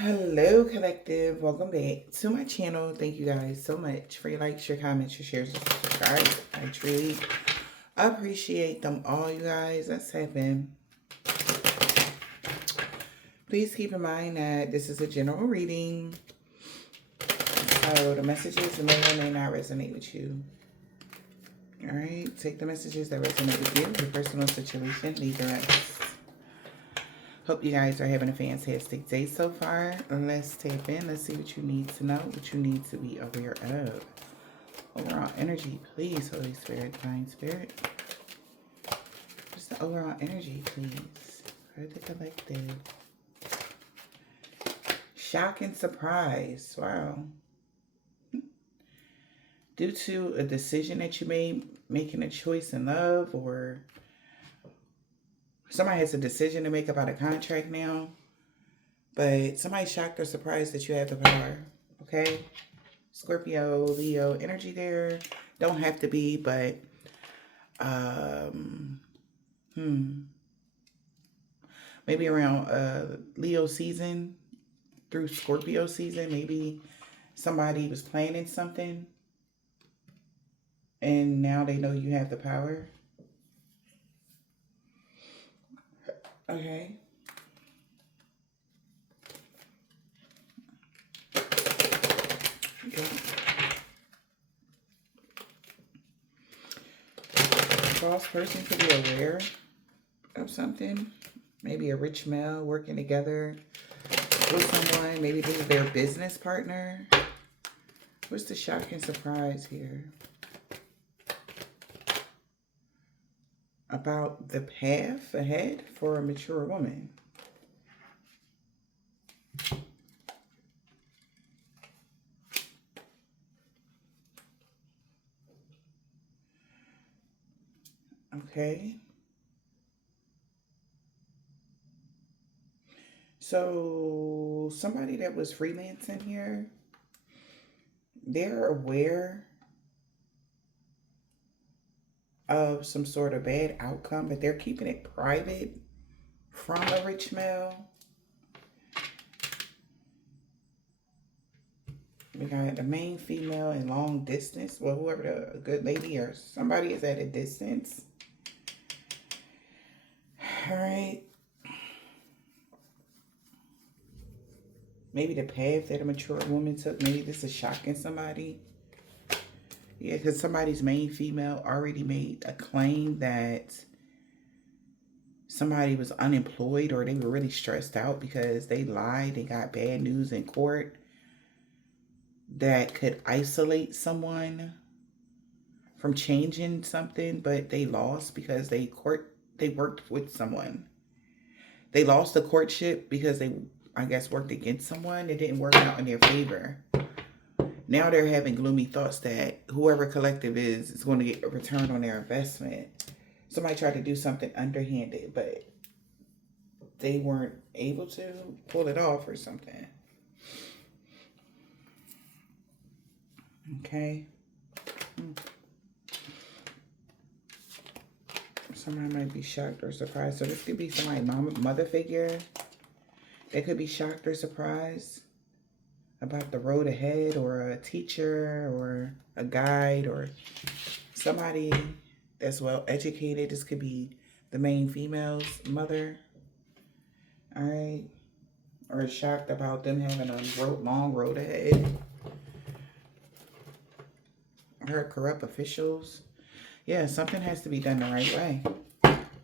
Hello, collective. Welcome back to my channel. Thank you guys so much for your likes, your comments, your shares, your subscribes. I truly appreciate them all, you guys. Let's happen. Please keep in mind that this is a general reading, so the messages may or may not resonate with you. All right, take the messages that resonate with you, your personal situation, leave the rest. Hope you guys are having a fantastic day so far. Let's tap in. Let's see what you need to know, what you need to be aware of. Overall energy, please, Holy Spirit, Divine Spirit. Just the overall energy, please, for the collective. Shock and surprise. Wow. Due to a decision that you made, making a choice in love, or somebody has a decision to make about a contract now, but somebody's shocked or surprised that you have the power. Okay? Scorpio, Leo energy there. Don't have to be, but maybe around Leo season through Scorpio season, maybe somebody was planning something and now they know you have the power. Okay. Yeah. False person could be aware of something. Maybe a rich male working together with someone. Maybe this is their business partner. What's the shock and surprise here? About the path ahead for a mature woman. Okay. So somebody that was freelancing here, they're aware of some sort of bad outcome, but they're keeping it private from a rich male. We got the main female in long distance. Well, whoever the good lady or somebody is at a distance. All right. Maybe the path that a mature woman took. Maybe this is shocking somebody. Yeah, because somebody's main female already made a claim that somebody was unemployed or they were really stressed out because they lied. They got bad news in court that could isolate someone from changing something, but they lost because they worked with someone. They lost the courtship because they, I guess, worked against someone. It didn't work out in their favor. Now they're having gloomy thoughts that whoever collective is going to get a return on their investment. Somebody tried to do something underhanded, but they weren't able to pull it off or something. Okay. Somebody might be shocked or surprised. So this could be somebody's mother figure. They could be shocked or surprised about the road ahead, or a teacher or a guide or somebody that's well educated. This could be the main female's mother. All right. Or shocked about them having a long road ahead. Or corrupt officials. Yeah, something has to be done the right way.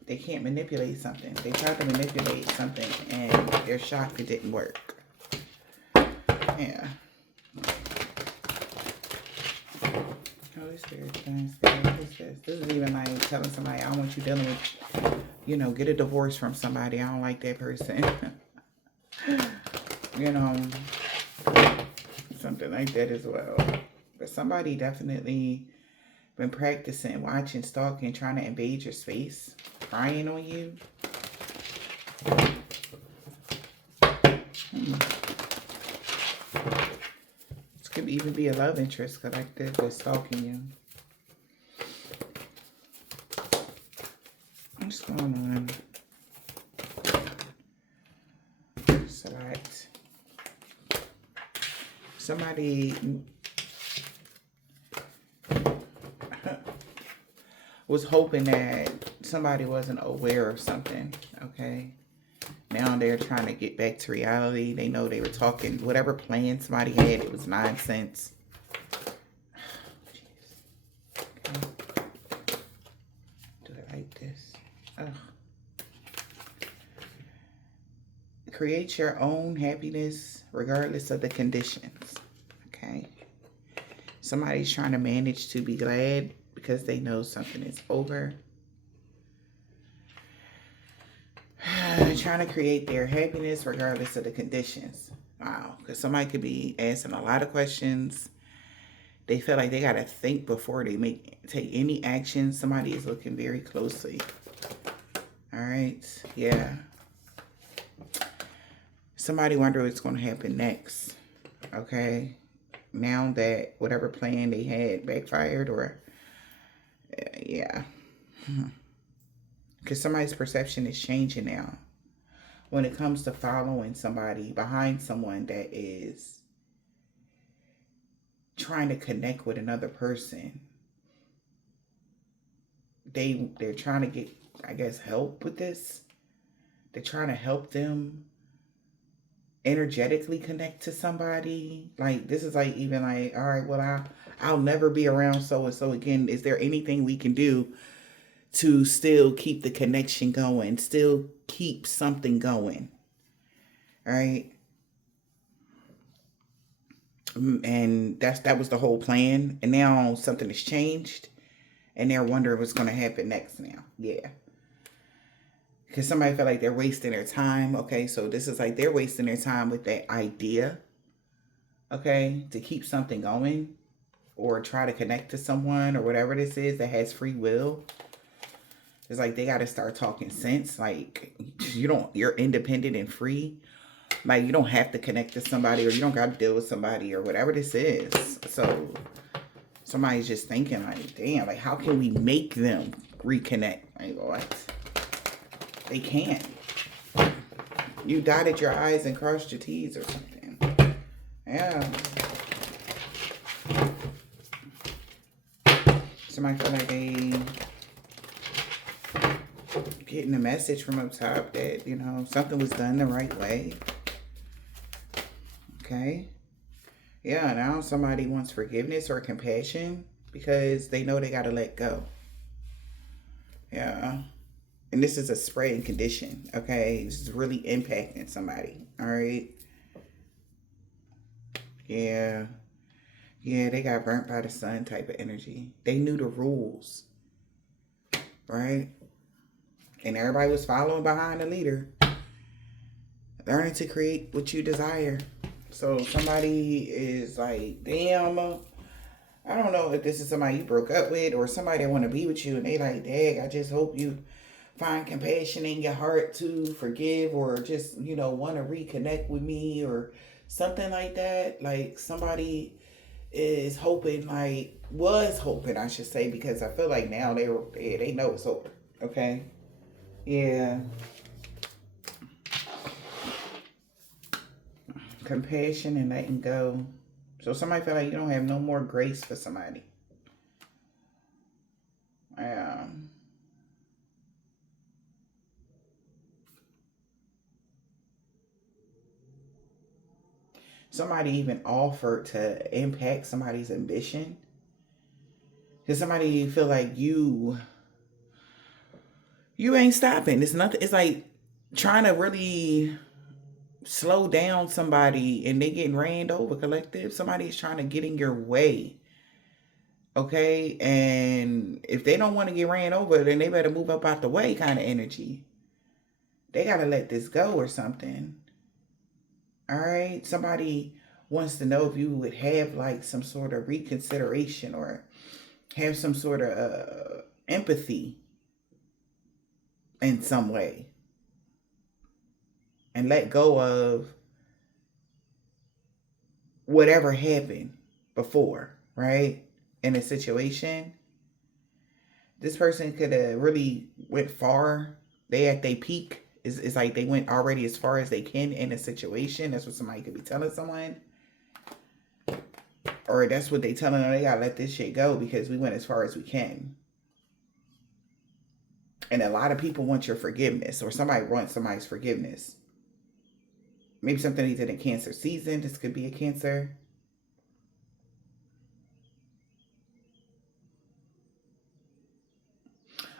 They can't manipulate something. They tried to manipulate something and they're shocked it didn't work. Yeah. Holy Spirit, Divine Spirit, what is this? This is even like telling somebody, I don't want you dealing with, you know, get a divorce from somebody. I don't like that person. You know, something like that as well. But somebody definitely been practicing, watching, stalking, trying to invade your space, prying on you. This could even be a love interest collective that's stalking you. What's going on? Select. Somebody was hoping that somebody wasn't aware of something, okay? Now they're trying to get back to reality. They know they were talking, whatever plan somebody had, it was nonsense. Okay. Do I like this? Ugh. Create your own happiness regardless of the conditions, okay? Somebody's trying to manage to be glad because they know something is over. Trying to create their happiness regardless of the conditions. Wow, because somebody could be asking a lot of questions. They feel like they got to think before they take any action. Somebody is looking very closely. All right, yeah. Somebody wonder what's going to happen next, okay? Now that whatever plan they had backfired or, yeah. Because somebody's perception is changing now. When it comes to following somebody behind someone that is trying to connect with another person, they're trying to get, I guess, help with this. They're trying to help them energetically connect to somebody. Like, this is like, even like, all right, well, I'll never be around so and so again. Is there anything we can do to still keep the connection going, still keep something going? All right. And that was the whole plan. And now something has changed and they're wondering what's going to happen next now. Yeah. Because somebody felt like they're wasting their time. Okay, so this is like they're wasting their time with that idea, okay, to keep something going or try to connect to someone or whatever this is that has free will. It's like they got to start talking sense. Like, you're independent and free. Like, you don't have to connect to somebody, or you don't got to deal with somebody or whatever this is. So somebody's just thinking like, damn, like, how can we make them reconnect? Like, what? They can't. You dotted your I's and crossed your T's or something. Yeah. Somebody feel like they getting a message from up top that, you know, something was done the right way. Okay. Yeah, now somebody wants forgiveness or compassion because they know they got to let go. Yeah. And this is a spreading condition, okay? This is really impacting somebody, all right? Yeah. Yeah, they got burnt by the sun type of energy. They knew the rules, right? And everybody was following behind the leader. Learning to create what you desire. So somebody is like, damn, I don't know if this is somebody you broke up with or somebody that want to be with you. And they like, dang, I just hope you find compassion in your heart to forgive or just, you know, want to reconnect with me or something like that. Like, somebody is hoping, like, was hoping, I should say, because I feel like now they know it's over. Okay. Yeah. Compassion and letting go. So somebody feel like you don't have no more grace for somebody. Somebody even offered to impact somebody's ambition. Because somebody feel like you ain't stopping. It's nothing. It's like trying to really slow down somebody and they getting ran over, collective. Somebody's trying to get in your way. Okay? And if they don't want to get ran over, then they better move up out the way kind of energy. They got to let this go or something. All right? Somebody wants to know if you would have like some sort of reconsideration or have some sort of empathy in some way and let go of whatever happened before, right? In a situation. This person could have really went far. They at their peak. It's like they went already as far as they can in a situation. That's what somebody could be telling someone. Or that's what they telling them, they gotta let this shit go because we went as far as we can. And a lot of people want your forgiveness, or somebody wants somebody's forgiveness. Maybe something they did in cancer season. This could be a cancer.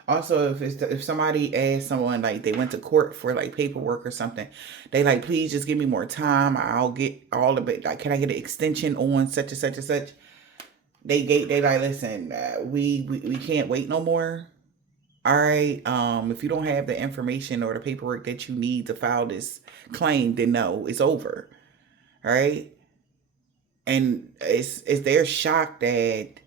Also, if somebody asks someone like they went to court for like paperwork or something, they like, please just give me more time. I'll get all of it. Like, can I get an extension on such and such and such? They like, listen, we can't wait no more. All right. If you don't have the information or the paperwork that you need to file this claim, then no, it's over. All right. And it's they're shocked that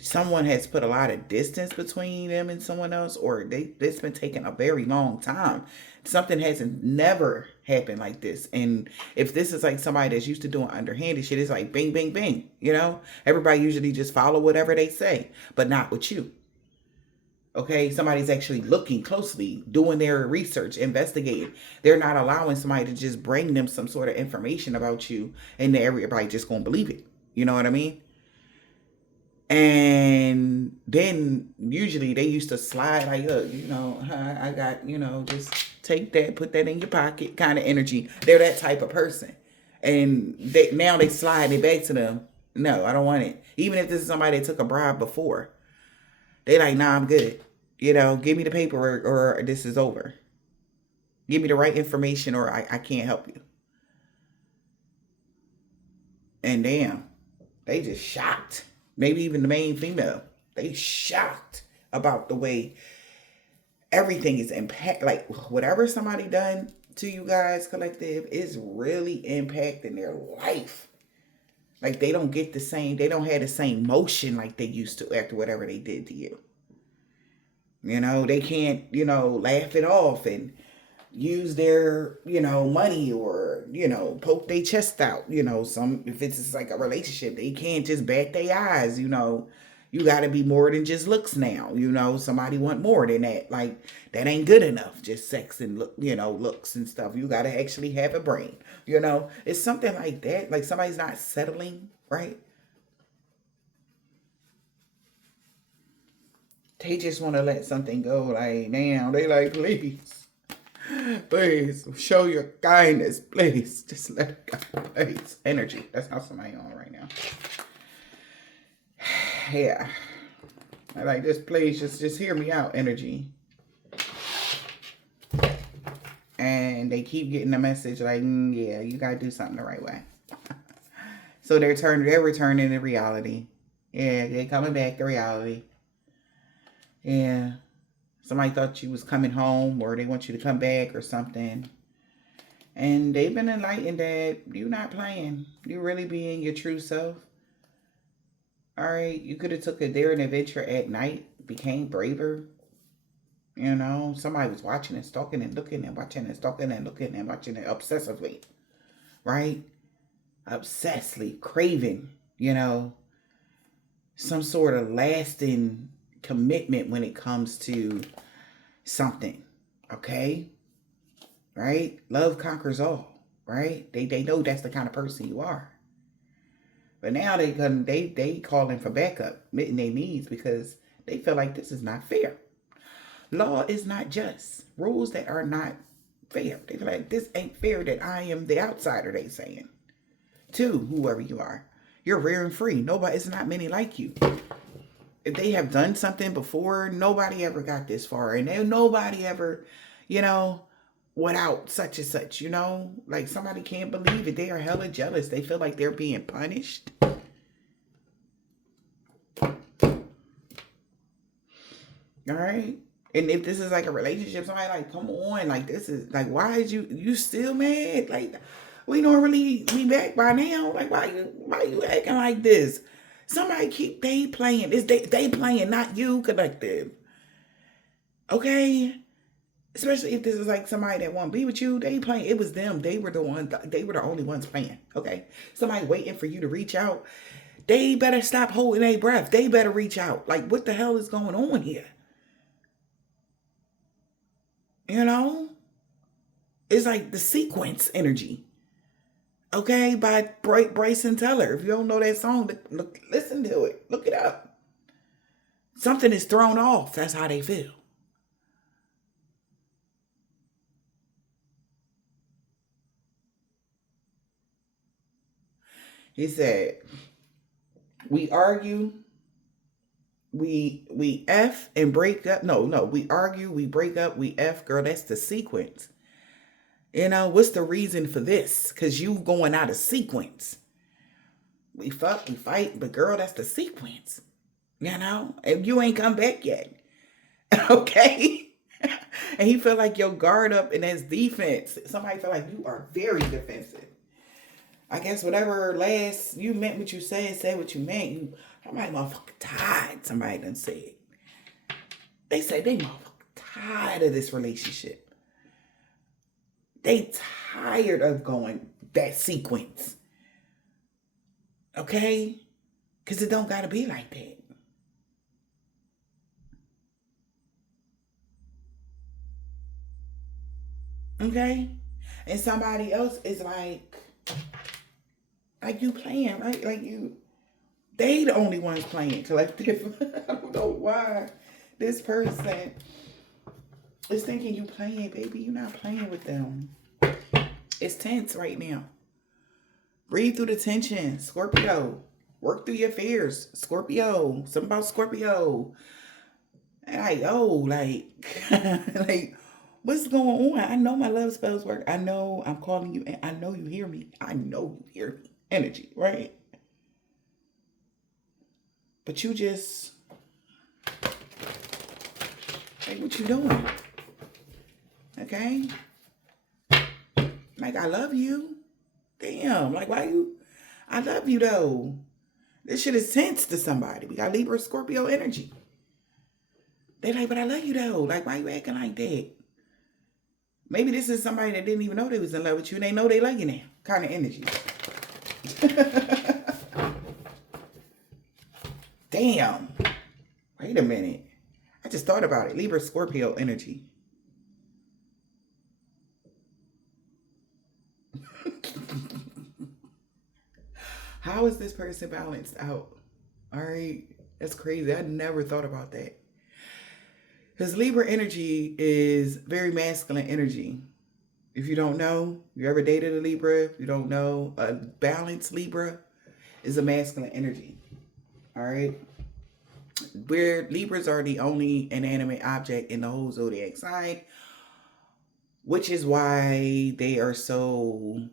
someone has put a lot of distance between them and someone else, or it's been taking a very long time. Something hasn't never happened like this. And if this is like somebody that's used to doing underhanded shit, it's like bing, bing, bing. You know, everybody usually just follow whatever they say, but not with you. Okay, somebody's actually looking closely, doing their research, investigating. They're not allowing somebody to just bring them some sort of information about you and everybody just gonna believe it. You know what I mean? And then usually they used to slide like, look, I got, just take that, put that in your pocket kind of energy. They're that type of person. And now they slide it back to them. No, I don't want it. Even if this is somebody that took a bribe before. They like, nah, I'm good. Give me the paperwork or this is over. Give me the right information or I can't help you. And damn, they just shocked. Maybe even the main female. They shocked about the way everything is impact. Like whatever somebody done to you guys collective is really impacting their life. Like they don't get the same, they don't have the same motion like they used to after whatever they did to you. They can't, laugh it off and use their, money or, poke their chest out. If it's just like a relationship, they can't just bat their eyes, you got to be more than just looks now. Somebody want more than that. Like that ain't good enough. Just sex and look, looks and stuff. You got to actually have a brain, it's something like that. Like somebody's not settling, right? They just want to let something go. Like now they like, please show your kindness, please just let it go, please. Energy, that's how somebody on right now. Yeah, I like this. Please just hear me out. Energy. And they keep getting the message like, yeah, you gotta do something the right way. So they're returning to reality. Yeah, they're coming back to reality. Yeah. Somebody thought you was coming home or they want you to come back or something. And they've been enlightened that you're not playing. You're really being your true self. All right. You could have took a daring adventure at night, became braver. Somebody was watching and stalking and looking and watching and stalking and looking and watching it obsessively. Right? Obsessively craving, some sort of lasting commitment when it comes to something. Okay? Right? Love conquers all. Right? They know that's the kind of person you are. But now they calling for backup, meeting their needs because they feel like this is not fair. Law is not just. Rules that are not fair. They feel like this ain't fair that I am the outsider, they saying. To whoever you are. You're rare and free. It's not many like you. If they have done something before, nobody ever got this far. And nobody ever, without such and such, like somebody can't believe it. They are hella jealous. They feel like they're being punished. All right. And if this is like a relationship, somebody like, come on, like this is like, why is you still mad? Like we normally be back by now. Like why you acting like this? Somebody they playing. It's they playing, not you, collective. Okay? Especially if this is like somebody that won't be with you, they playing. It was them. They were the only ones playing. Okay? Somebody waiting for you to reach out. They better stop holding their breath. They better reach out. Like, what the hell is going on here? It's like the sequence energy. Okay, by Bryson Tiller. If you don't know that song, listen to it. Look it up. Something is thrown off. That's how they feel. He said, we argue, we F and break up. No, we argue, we break up, we F. Girl, that's the sequence. You know, what's the reason for this? Because you going out of sequence. We fuck, we fight, but girl, that's the sequence. You know? And you ain't come back yet. Okay? And he feel like your guard up and that's defense. Somebody feel like you are very defensive. I guess whatever last you meant what you said what you meant. You somebody motherfucking tired. Somebody done said. They say they motherfucking tired of this relationship. They tired of going that sequence. Okay? Because it don't gotta be like that. Okay? And somebody else is like you playing, right? Like they the only ones playing collective. I don't know why this person is thinking you playing, baby. You're not playing with them. It's tense right now. Breathe through the tension, Scorpio. Work through your fears, Scorpio. Something about Scorpio. Like, oh, like, like, what's going on? I know my love spells work. I know I'm calling you, and I know you hear me. I know you hear me. Energy, right? But you just, like, what you doing? Okay? Like, I love you. Damn, like, why you, I love you, though. This shit is tense to somebody. We got Libra, Scorpio energy. They like, but I love you, though. Like, why you acting like that? Maybe this is somebody that didn't even know they was in love with you, and they know they like you now. Kind of energy. Damn. Wait a minute. I just thought about it. Libra, Scorpio energy. How is this person balanced out? All right. That's crazy. I never thought about that. Because Libra energy is very masculine energy. If you don't know, you ever dated a Libra, if you don't know, a balanced Libra is a masculine energy. All right. Where Libras are the only inanimate object in the whole zodiac sign, which is why they are so,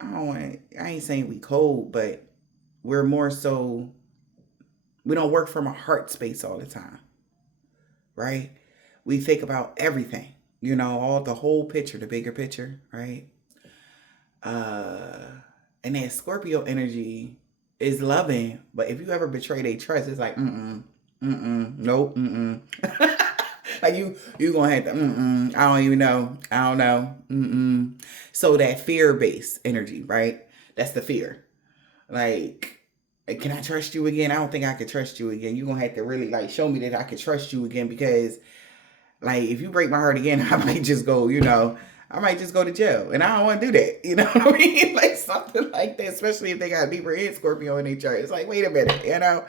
I ain't saying we cold, but we're more so, we don't work from a heart space all the time, right? We think about everything, you know, all the whole picture, the bigger picture, right? And that Scorpio energy is loving, but if you ever betray their trust, it's like, nope, like you gonna have to, I don't even know, I don't know, So that fear-based energy, right? That's the fear. Like, can I trust you again? I don't think I could trust you again. You're gonna have to really like show me that I could trust you again, because like if you break my heart again, I might just go, I might just go to jail. And I don't want to do that. You know what I mean? Like something like that, especially if they got Libra and Scorpio in their chart. It's like, wait a minute, yeah,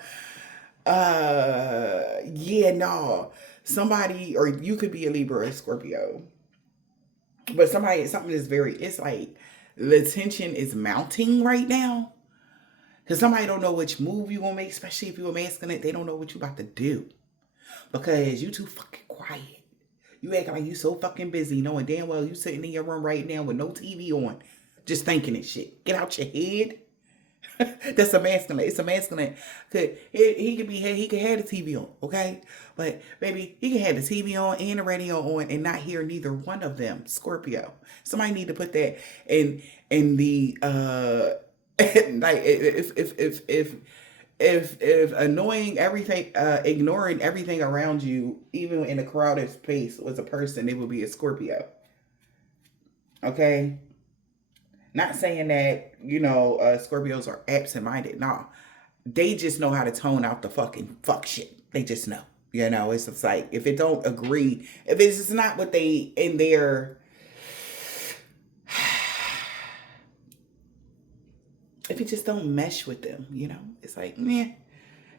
no. Somebody, or you could be a Libra or a Scorpio. But something is it's like the tension is mounting right now. Because somebody don't know which move you gonna make, especially if you're masculine. They don't know what you about to do. Because you too fucking quiet. You acting like you so fucking busy, knowing damn well you sitting in your room right now with no TV on, just thinking and shit. Get out your head. That's a masculine. It's a masculine. He could have the TV on, okay? But baby, he can have the TV on and the radio on and not hear neither one of them. Scorpio. Somebody need to put that in the like if annoying everything, ignoring everything around you, even in a crowded space, was a person, it would be a Scorpio. Okay? Not saying that, Scorpios are absent-minded. Nah. They just know how to tone out the fucking fuck shit. They just know. It's just like, if it don't agree, if it's just not what they, in their, if it just don't mesh with them, you know, it's like, meh.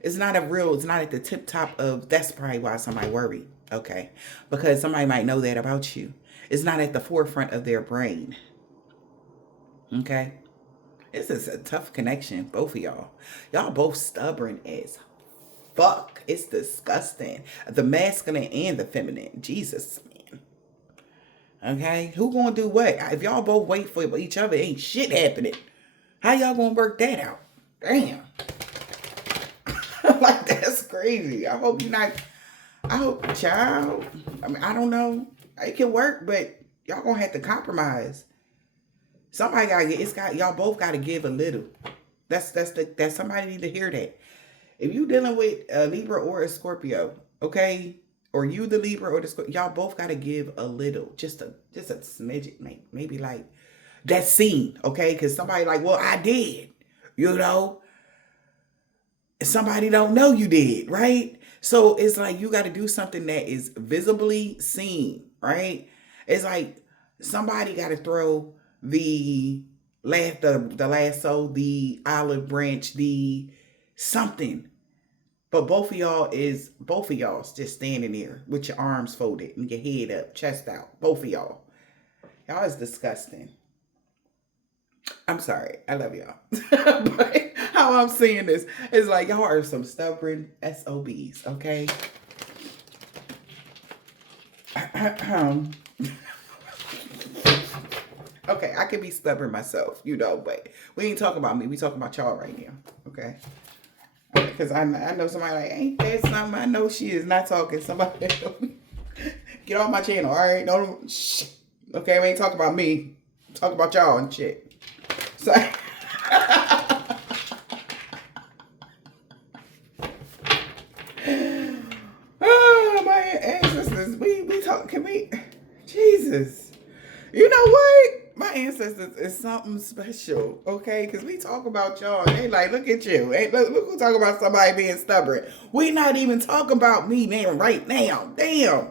It's not it's not at the tip top of, that's probably why somebody worried. Okay. Because somebody might know that about you. It's not at the forefront of their brain. Okay. This is a tough connection, both of y'all. Y'all both stubborn as fuck. It's disgusting. The masculine and the feminine. Jesus, man. Okay? Who gonna do what? If y'all both wait for each other, ain't shit happening. How y'all gonna work that out? Damn. Like, that's crazy. I hope you're not. I hope, child. I mean, I don't know. It can work, but y'all gonna have to compromise. Somebody gotta get. Y'all both gotta give a little. That's somebody need to hear that. If you dealing with a Libra or a Scorpio, okay, or you the Libra or the Scorpio, y'all both gotta give a little, just a smidget, maybe like that scene, okay? Because somebody like, well, I did, you know. Somebody don't know you did, right? So it's like you got to do something that is visibly seen, right? It's like somebody got to throw the lasso, the olive branch, the something. But both of y'all's just standing there with your arms folded and your head up, chest out. Both of y'all. Y'all is disgusting. I'm sorry. I love y'all. But how I'm seeing this is like y'all are some stubborn SOBs, okay? Okay, I can be stubborn myself, you know, but we ain't talking about me. We talking about y'all right now, okay? Because I know somebody like, ain't that something? I know she is not talking. Somebody get off my channel, all right? No, shh. Okay, we ain't talking about me. Talk about y'all and shit. So, oh, my ancestors, we talk, can we, Jesus. You know what? My ancestors is something special, okay? Because we talk about y'all, and they like, look at you. Hey, look who talk about somebody being stubborn. We not even talking about me now, right now. Damn.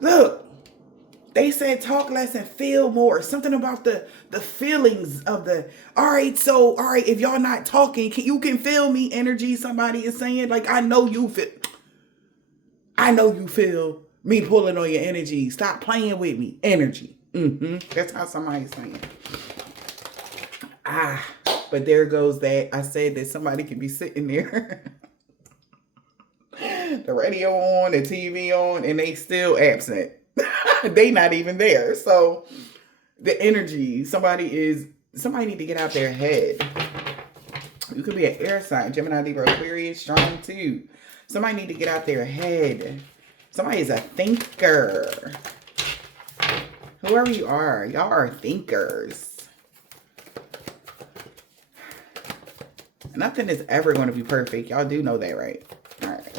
Look. They said talk less and feel more. Something about the feelings of the, all right, if y'all not talking, you can feel me energy, somebody is saying. Like, I know you feel me pulling on your energy. Stop playing with me. Energy. That's how somebody's saying. But there goes that. I said that somebody could be sitting there. The radio on, the TV on, and they still absent. They not even there. So the energy, somebody need to get out their head. You could be an air sign, Gemini, Libra, Aquarius, strong too. Somebody need to get out their head. Somebody is a thinker. Whoever you are, y'all are thinkers. Nothing is ever going to be perfect. Y'all do know that, right? All right.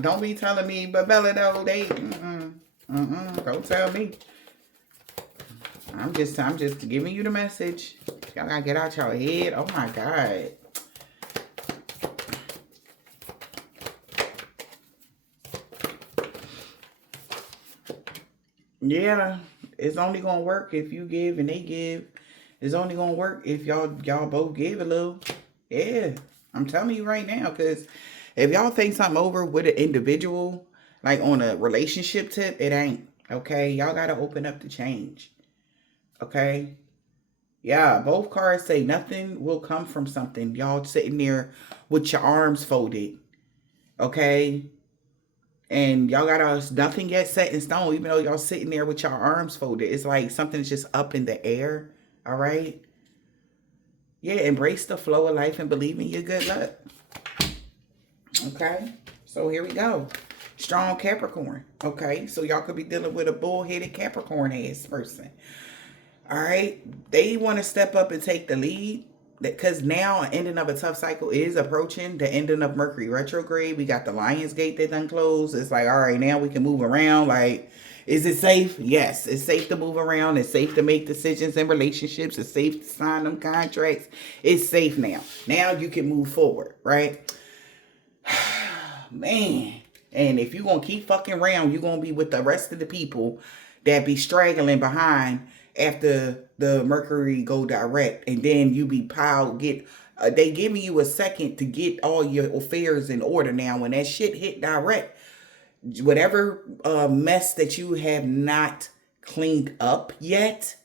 Don't be telling me, but Bella, though, they, don't tell me. I'm just giving you the message. Y'all gotta get out your head. Oh my God. Yeah, it's only gonna work if you give and they give. It's only gonna work if y'all both give a little. Yeah, I'm telling you right now, because if y'all think something over with an individual, like on a relationship tip, it ain't. Okay, y'all gotta open up to change. Okay. Yeah, both cards say nothing will come from something. Y'all sitting there with your arms folded. Okay. And y'all got nothing yet set in stone, even though y'all sitting there with your arms folded. It's like something's just up in the air. All right. Yeah, embrace the flow of life and believe in your good luck. Okay. So here we go. Strong Capricorn. Okay. So y'all could be dealing with a bullheaded Capricorn ass person. All right. They want to step up and take the lead. Because now an ending of a tough cycle is approaching. The ending of Mercury retrograde. We got the Lions Gate that done closed. It's like, all right, now we can move around. Like, is it safe? Yes, it's safe to move around. It's safe to make decisions in relationships. It's safe to sign them contracts. It's safe now. Now you can move forward, right? Man. And if you're going to keep fucking around, you're going to be with the rest of the people that be straggling behind after the Mercury go direct, and then you be piled get. They giving you a second to get all your affairs in order. Now, when that shit hit direct, whatever mess that you have not cleaned up yet,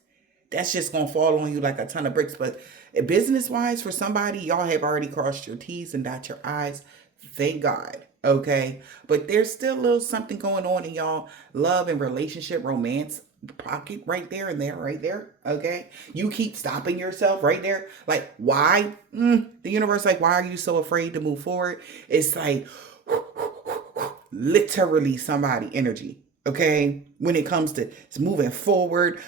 that's just gonna fall on you like a ton of bricks. But business wise, for somebody, y'all have already crossed your T's and dot your I's. Thank God. Okay. But there's still a little something going on in y'all love and relationship, romance pocket right there and there, right there. Okay. You keep stopping yourself right there. Like, why? The universe, like, why are you so afraid to move forward? It's like literally somebody energy. Okay, when it comes to moving forward,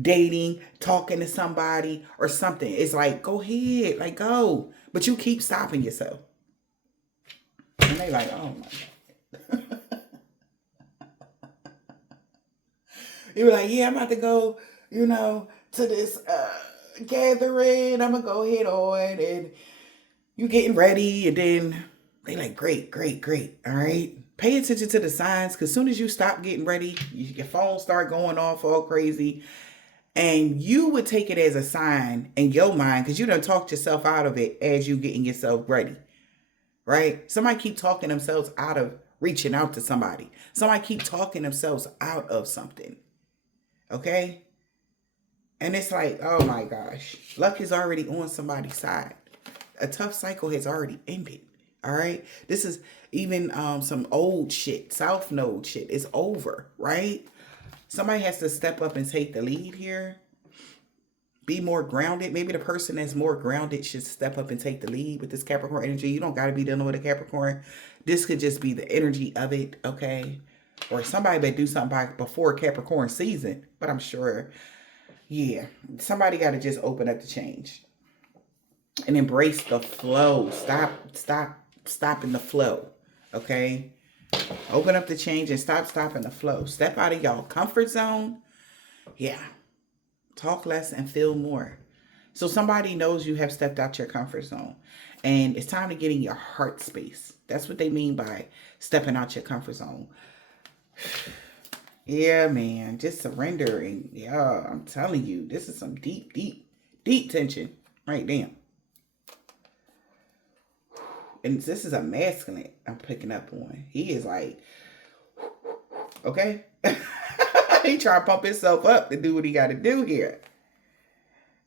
dating, talking to somebody or something, it's like, go ahead, like, go. But you keep stopping yourself. And they like, oh my God. You're like, yeah, I'm about to go, to this gathering. I'm going to go head on. And you getting ready. And then they like, great, great, great. All right. Pay attention to the signs, because as soon as you stop getting ready, your phone start going off all crazy. And you would take it as a sign in your mind, because you done talked yourself out of it as you getting yourself ready. Right? Somebody keep talking themselves out of reaching out to somebody. Somebody keep talking themselves out of something. Okay? And it's like, oh my gosh. Luck is already on somebody's side. A tough cycle has already ended. All right? This is even some old shit, South Node shit. It's over, right? Somebody has to step up and take the lead here. Be more grounded. Maybe the person that's more grounded should step up and take the lead with this Capricorn energy. You don't got to be dealing with a Capricorn. This could just be the energy of it, okay? Or somebody may do something before Capricorn season. But I'm sure, yeah, somebody got to just open up the change. And embrace the flow. Stopping the flow. Okay? Open up the change and stop stopping the flow. Step out of y'all comfort zone. Yeah. Talk less and feel more. So somebody knows you have stepped out your comfort zone. And it's time to get in your heart space. That's what they mean by stepping out your comfort zone. Yeah, man. Just surrendering. Yeah, I'm telling you. This is some deep, deep, deep tension right there. And this is a masculine I'm picking up on. He is like, okay. He trying to pump himself up to do what he got to do here.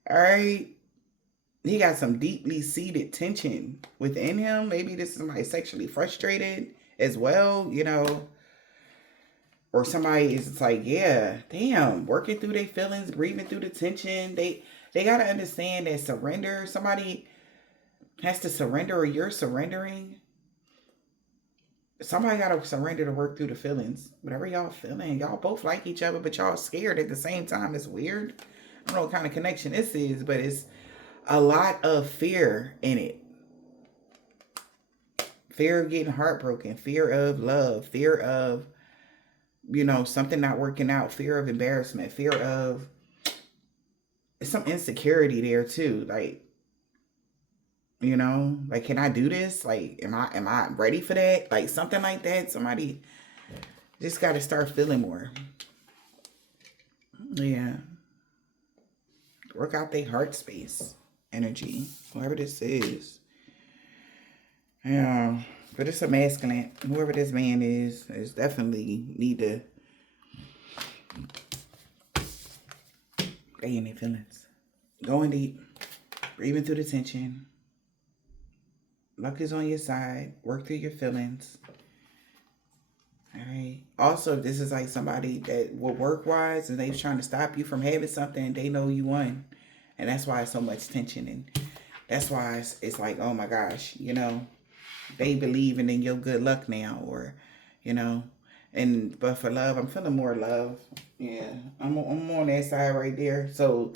All right. He got some deeply seated tension within him. Maybe this is somebody sexually frustrated as well, Or somebody is like, yeah, damn, working through their feelings, breathing through the tension. They got to understand that surrender, somebody has to surrender, or you're surrendering. Somebody got to surrender to work through the feelings. Whatever y'all feeling, y'all both like each other, but y'all scared at the same time. It's weird. I don't know what kind of connection this is, but it's a lot of fear in it. Fear of getting heartbroken, fear of love, fear of, something not working out, fear of embarrassment, fear of some insecurity there too. Like, like, can I do this? Like, am I ready for that? Like, something like that. Somebody just got to start feeling more. Yeah. Work out their heart space energy, whoever this is. Yeah. But it's a masculine. Whoever this man is definitely need to stay in their feelings. Going deep. Breathing through the tension. Luck is on your side. Work through your feelings. All right. Also, if this is like somebody that will work-wise and they're trying to stop you from having something, they know you won. And that's why it's so much tension. And that's why it's like, oh my gosh, they believing in your good luck now, or, but for love, I'm feeling more love. Yeah. I'm on that side right there. So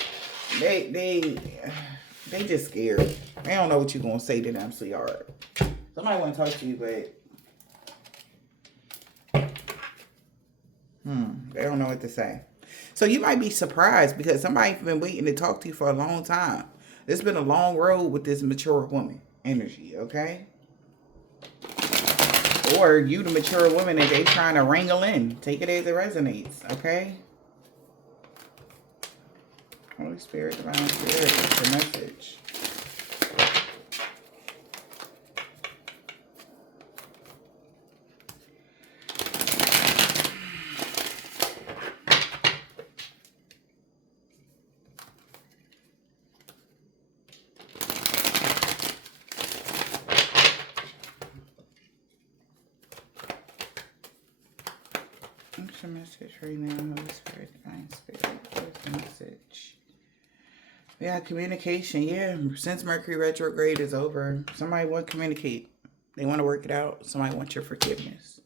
they just scared. They don't know what you're going to say to them, sweetheart. Somebody want to talk to you, but they don't know what to say. So you might be surprised because somebody's been waiting to talk to you for a long time. It's been a long road with this mature woman energy, okay? Or you, the mature woman that they trying to wrangle in. Take it as it resonates, okay? Holy Spirit, Divine Spirit, what's the message? What's the message right now? Holy Spirit, Divine Spirit, what's the message? Yeah, communication. Yeah, since Mercury retrograde is over, somebody want to communicate. They want to work it out. Somebody wants your forgiveness.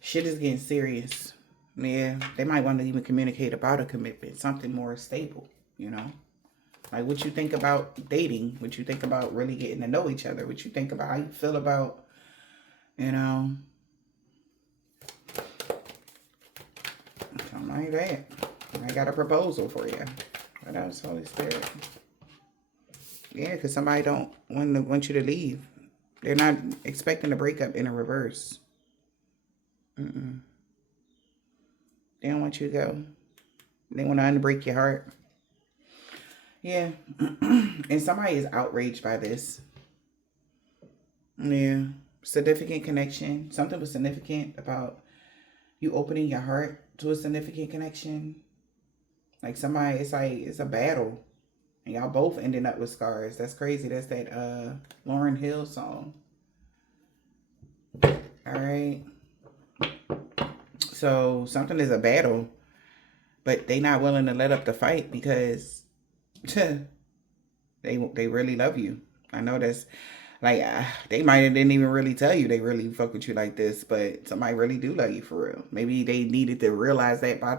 Shit is getting serious. Yeah, they might want to even communicate about a commitment, something more stable, you know? Like what you think about dating, what you think about really getting to know each other, what you think about how you feel about, you know, something like that. I got a proposal for you. What else, Holy Spirit? Yeah, because somebody don't want you to leave. They're not expecting a breakup in a reverse. They don't want you to go. They want to unbreak your heart. Yeah. And somebody is outraged by this. Yeah. Significant connection. Something was significant about you opening your heart to a significant connection. Like somebody, it's a battle. And y'all both ending up with scars. That's crazy. That's that Lauryn Hill song. Alright. So something is a battle. But they not willing to let up the fight because they really love you. I know that's like they might have didn't even really tell you they really fuck with you like this, but somebody really do love you for real. Maybe they needed to realize that by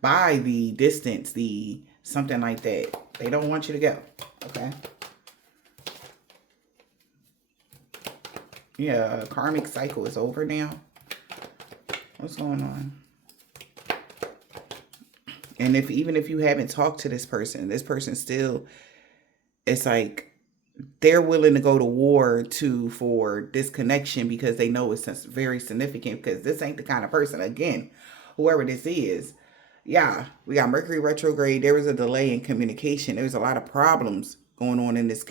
by the distance, the something like that. They don't want you to go. Okay. Yeah, karmic cycle is over now. What's going on? And even if you haven't talked to this person still, it's like they're willing to go to war for this connection because they know it's very significant, because this ain't the kind of person, again, whoever this is. Yeah, we got Mercury retrograde. There was a delay in communication. There was a lot of problems going on in this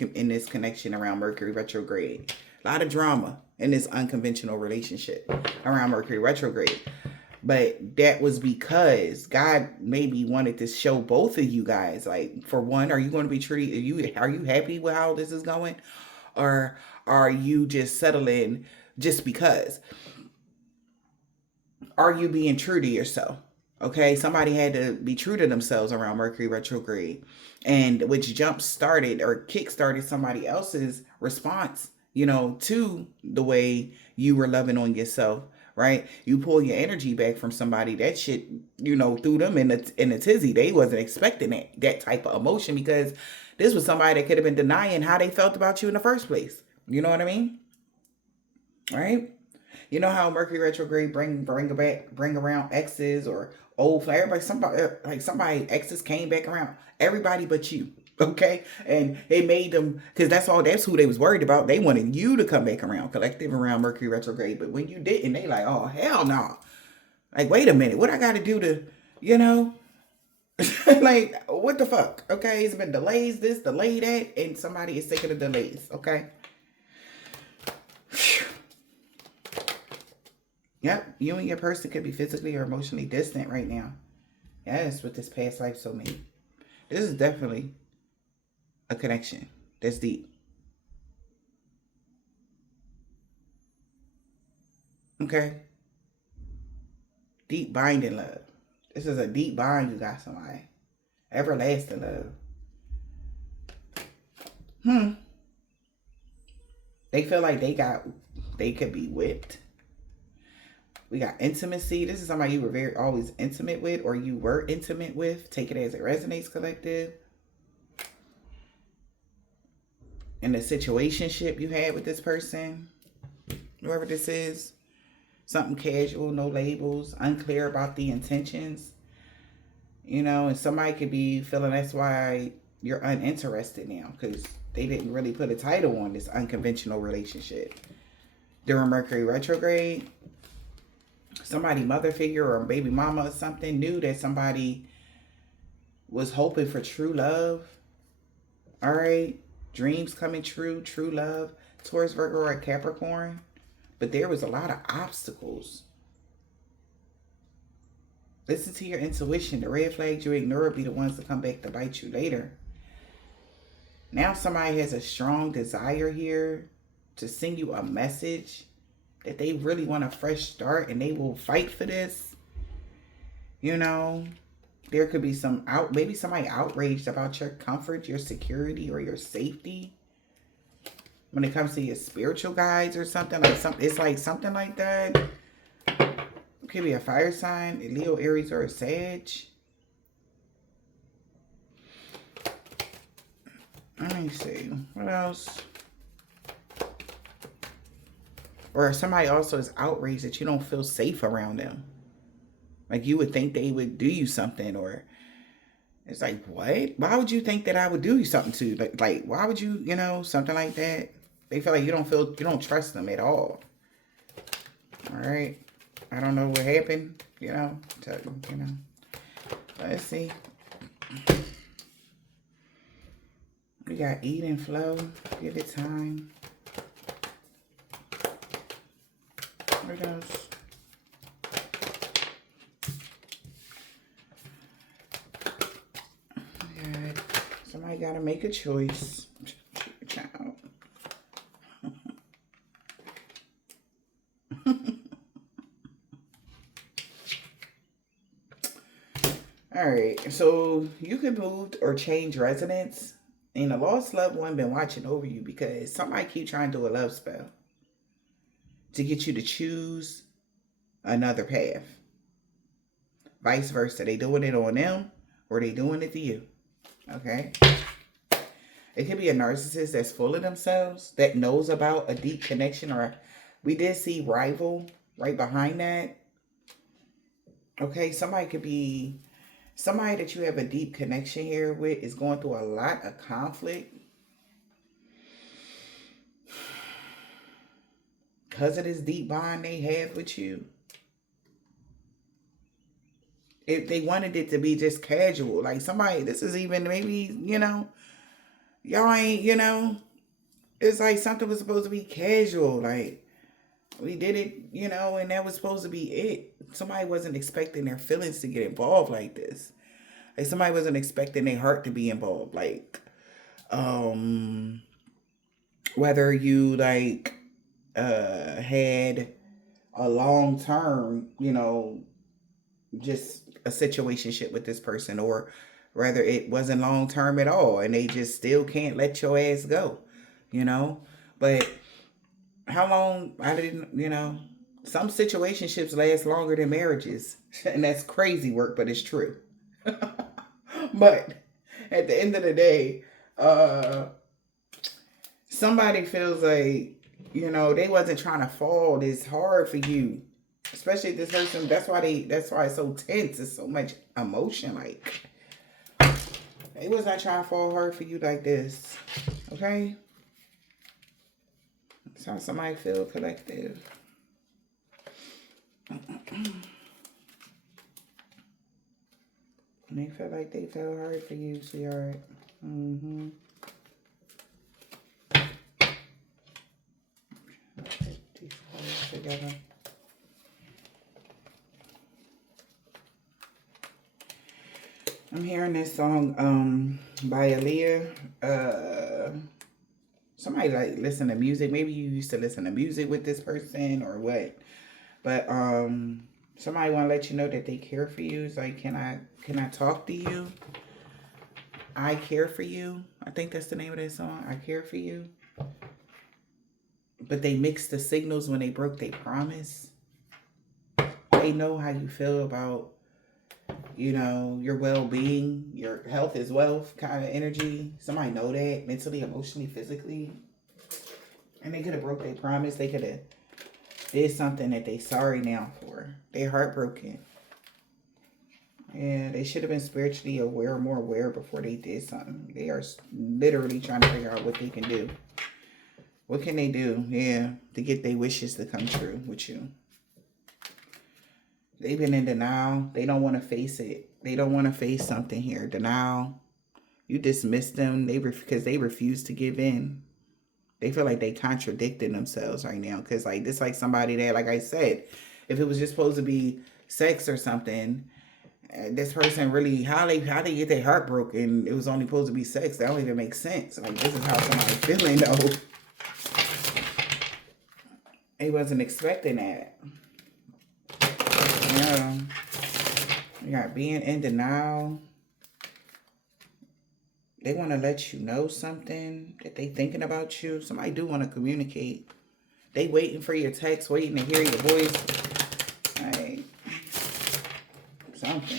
connection around Mercury retrograde. A lot of drama in this unconventional relationship around Mercury retrograde. But that was because God maybe wanted to show both of you guys, like, for one, are you going to be treated, are you happy with how this is going? Or are you just settling just because? Are you being true to yourself? Okay, somebody had to be true to themselves around Mercury retrograde, and which started or kick-started somebody else's response, to the way you were loving on yourself. Right? You pull your energy back from somebody, that shit, threw them in a tizzy. They wasn't expecting that type of emotion, because this was somebody that could have been denying how they felt about you in the first place. You know what I mean? Right? You know how Mercury retrograde bring around exes or old everybody, somebody exes came back around everybody but you. Okay, and they made them, because that's who they was worried about. They wanted you to come back around, collective around Mercury retrograde. But when you didn't, they like, oh hell no. Like, wait a minute, what I got to do to, like, what the fuck? Okay, it's been delays, this, delay that, and somebody is sick of the delays. Okay. Yep, you and your person could be physically or emotionally distant right now. Yes, with this past life soulmate. This is definitely a connection that's deep. Okay? Deep binding love. This is a deep bind you got somebody. Everlasting love. They feel like they could be whipped. We got intimacy. This is somebody you were always intimate with, or you were intimate with. Take it as it resonates, collective. And the situationship you had with this person, whoever this is, something casual, no labels, unclear about the intentions, and somebody could be feeling that's why you're uninterested now, because they didn't really put a title on this unconventional relationship. during Mercury retrograde. Somebody mother figure or baby mama or something knew that somebody was hoping for true love. All right. Dreams coming true, true love. Taurus, Virgo, or Capricorn. But there was a lot of obstacles. Listen to your intuition. The red flags you ignore will be the ones that come back to bite you later. Now somebody has a strong desire here to send you a message that they really want a fresh start and they will fight for this. You know, there could be maybe somebody outraged about your comfort, your security, or your safety. When it comes to your spiritual guides or something, it's like something like that. It could be a fire sign, a Leo, Aries, or a Sag. Let me see. What else? Or somebody also is outraged that you don't feel safe around them. Like you would think they would do you something, or it's like, what? Why would you think that I would do you something to? Like why would you, something like that? They feel like you don't trust them at all. All right. I don't know what happened, Let's see. We got eat and flow. Give it time. What else? Somebody got to make a choice. Child. All right. So you could move or change residence. And a lost loved one been watching over you because somebody keep trying to do a love spell to get you to choose another path. Vice versa. They doing it on them or they doing it to you. Okay? It could be a narcissist that's full of themselves that knows about a deep connection, or we did see rival right behind that. Okay? Somebody could be somebody that you have a deep connection here with is going through a lot of conflict because of this deep bond they have with you. If they wanted it to be just casual, like somebody, this is even maybe, y'all ain't, it's like something was supposed to be casual. Like we did it, and that was supposed to be it. Somebody wasn't expecting their feelings to get involved like this. Like somebody wasn't expecting their heart to be involved. Like, whether you had a long term, just a situationship with this person, or rather it wasn't long term at all and they just still can't let your ass go, But how long, I didn't, some situationships last longer than marriages. And that's crazy work, but it's true. But at the end of the day, somebody feels like, they wasn't trying to fall this hard for you. Especially this person, that's why it's so tense. It's so much emotion. Like, they was not trying to fall hard for you like this. Okay? That's how somebody feel, collective. And they feel like they fell hard for you, sweetheart. Mm-hmm. Put these cards together. I'm hearing this song by Aaliyah. Somebody listen to music. Maybe you used to listen to music with this person or what. But somebody want to let you know that they care for you. It's like, can I talk to you? I care for you. I think that's the name of that song. I care for you. But they mixed the signals when they broke their promise. They know how you feel about, your well-being, your health is wealth kind of energy. Somebody know that mentally, emotionally, physically. And they could have broke their promise. They could have did something that they sorry now for. They're heartbroken. Yeah, they should have been spiritually more aware before they did something. They are literally trying to figure out what they can do What can they do? Yeah, to get their wishes to come true with you. They've been in denial. They don't want to face it. They don't want to face something here. Denial. You dismiss them because they refuse to give in. They feel like they contradicting themselves right now. Because like this like somebody that, like I said, if it was just supposed to be sex or something, this person really, how they get their heart broken, it was only supposed to be sex. That don't even make sense. Like this is how somebody's feeling though. They wasn't expecting that. Yeah. You got being in denial. They want to let you know something, that they thinking about you. Somebody do want to communicate. They waiting for your text, waiting to hear your voice. Like, something.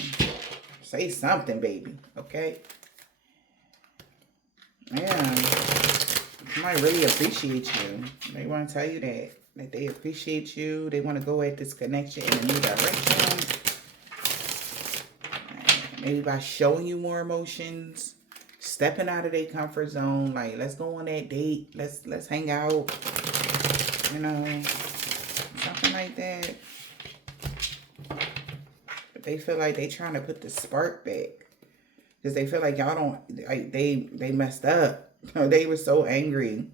Say something, baby. Okay? Yeah. Somebody really appreciates you. They want to tell you that they appreciate you. They want to go at this connection in a new direction. Maybe by showing you more emotions, stepping out of their comfort zone. Like, let's go on that date. Let's hang out. You know, something like that. But they feel like they trying to put the spark back. Because they feel like y'all don't, like, they messed up. They were so angry.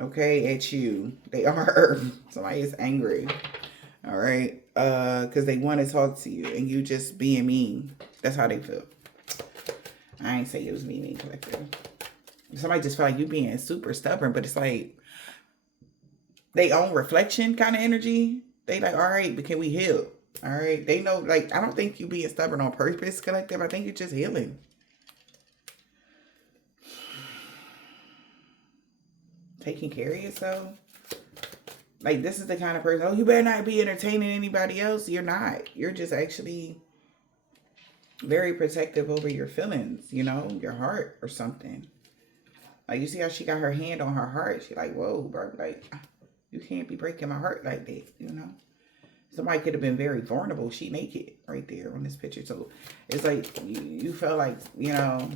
Okay, at you. They are. Somebody is angry. All right. Because they want to talk to you and you just being mean. That's how they feel. I ain't say it was mean collective. Somebody just feel like you being super stubborn, but it's like they own reflection kind of energy. They like, all right, but can we heal? All right. They know, like, I don't think you being stubborn on purpose, collective. I think you're just healing. Taking care of yourself. Like, this is the kind of person, oh, you better not be entertaining anybody else. You're not. You're just actually very protective over your feelings, you know, your heart or something. Like, you see how she got her hand on her heart? She like, whoa, bro. Like, you can't be breaking my heart like that, you know? Somebody could have been very vulnerable. She naked right there on this picture. So it's like you felt like, you know,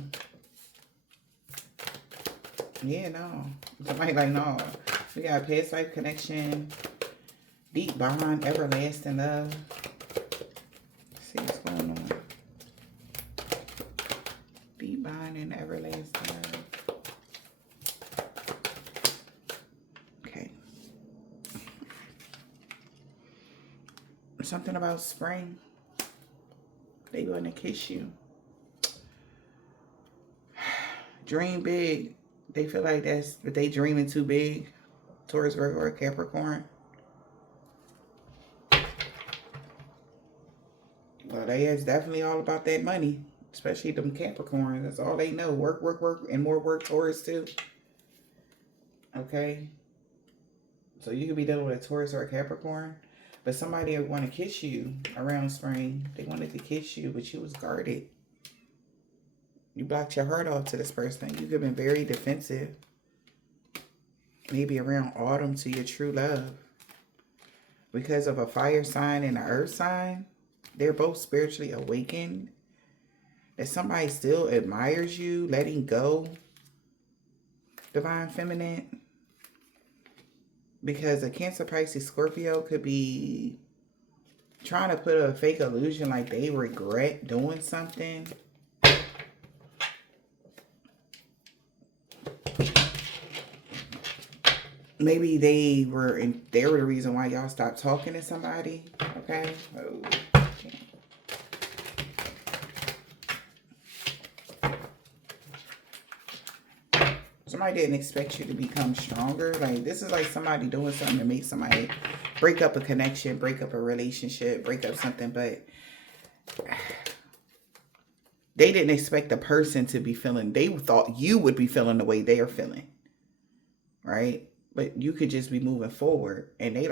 yeah, no. Somebody like, no. We got a past life connection, deep bond, everlasting love. Let's see what's going on. Deep bond and everlasting love. Okay. Something about spring. They want to kiss you. Dream big. They feel like but they dreaming too big. Taurus, Virgo, or Capricorn. Well, it's definitely all about that money. Especially them Capricorns. That's all they know. Work, work, work, and more work. Taurus too. Okay. So you could be dealing with a Taurus or a Capricorn. But somebody would want to kiss you around spring. They wanted to kiss you, but you was guarded. You blocked your heart off to this person. You could have been very defensive. Maybe around autumn to your true love. Because of a fire sign and an earth sign, they're both spiritually awakened. That somebody still admires you, letting go. Divine Feminine. Because a Cancer, Pisces, Scorpio could be trying to put a fake illusion like they regret doing something. Maybe they were the reason why y'all stopped talking to somebody. Okay. Oh, okay. Somebody didn't expect you to become stronger. Like, this is like somebody doing something to make somebody break up a connection, break up a relationship, break up something, but they didn't expect the person to be feeling, they thought you would be feeling the way they are feeling. Right? But you could just be moving forward. And they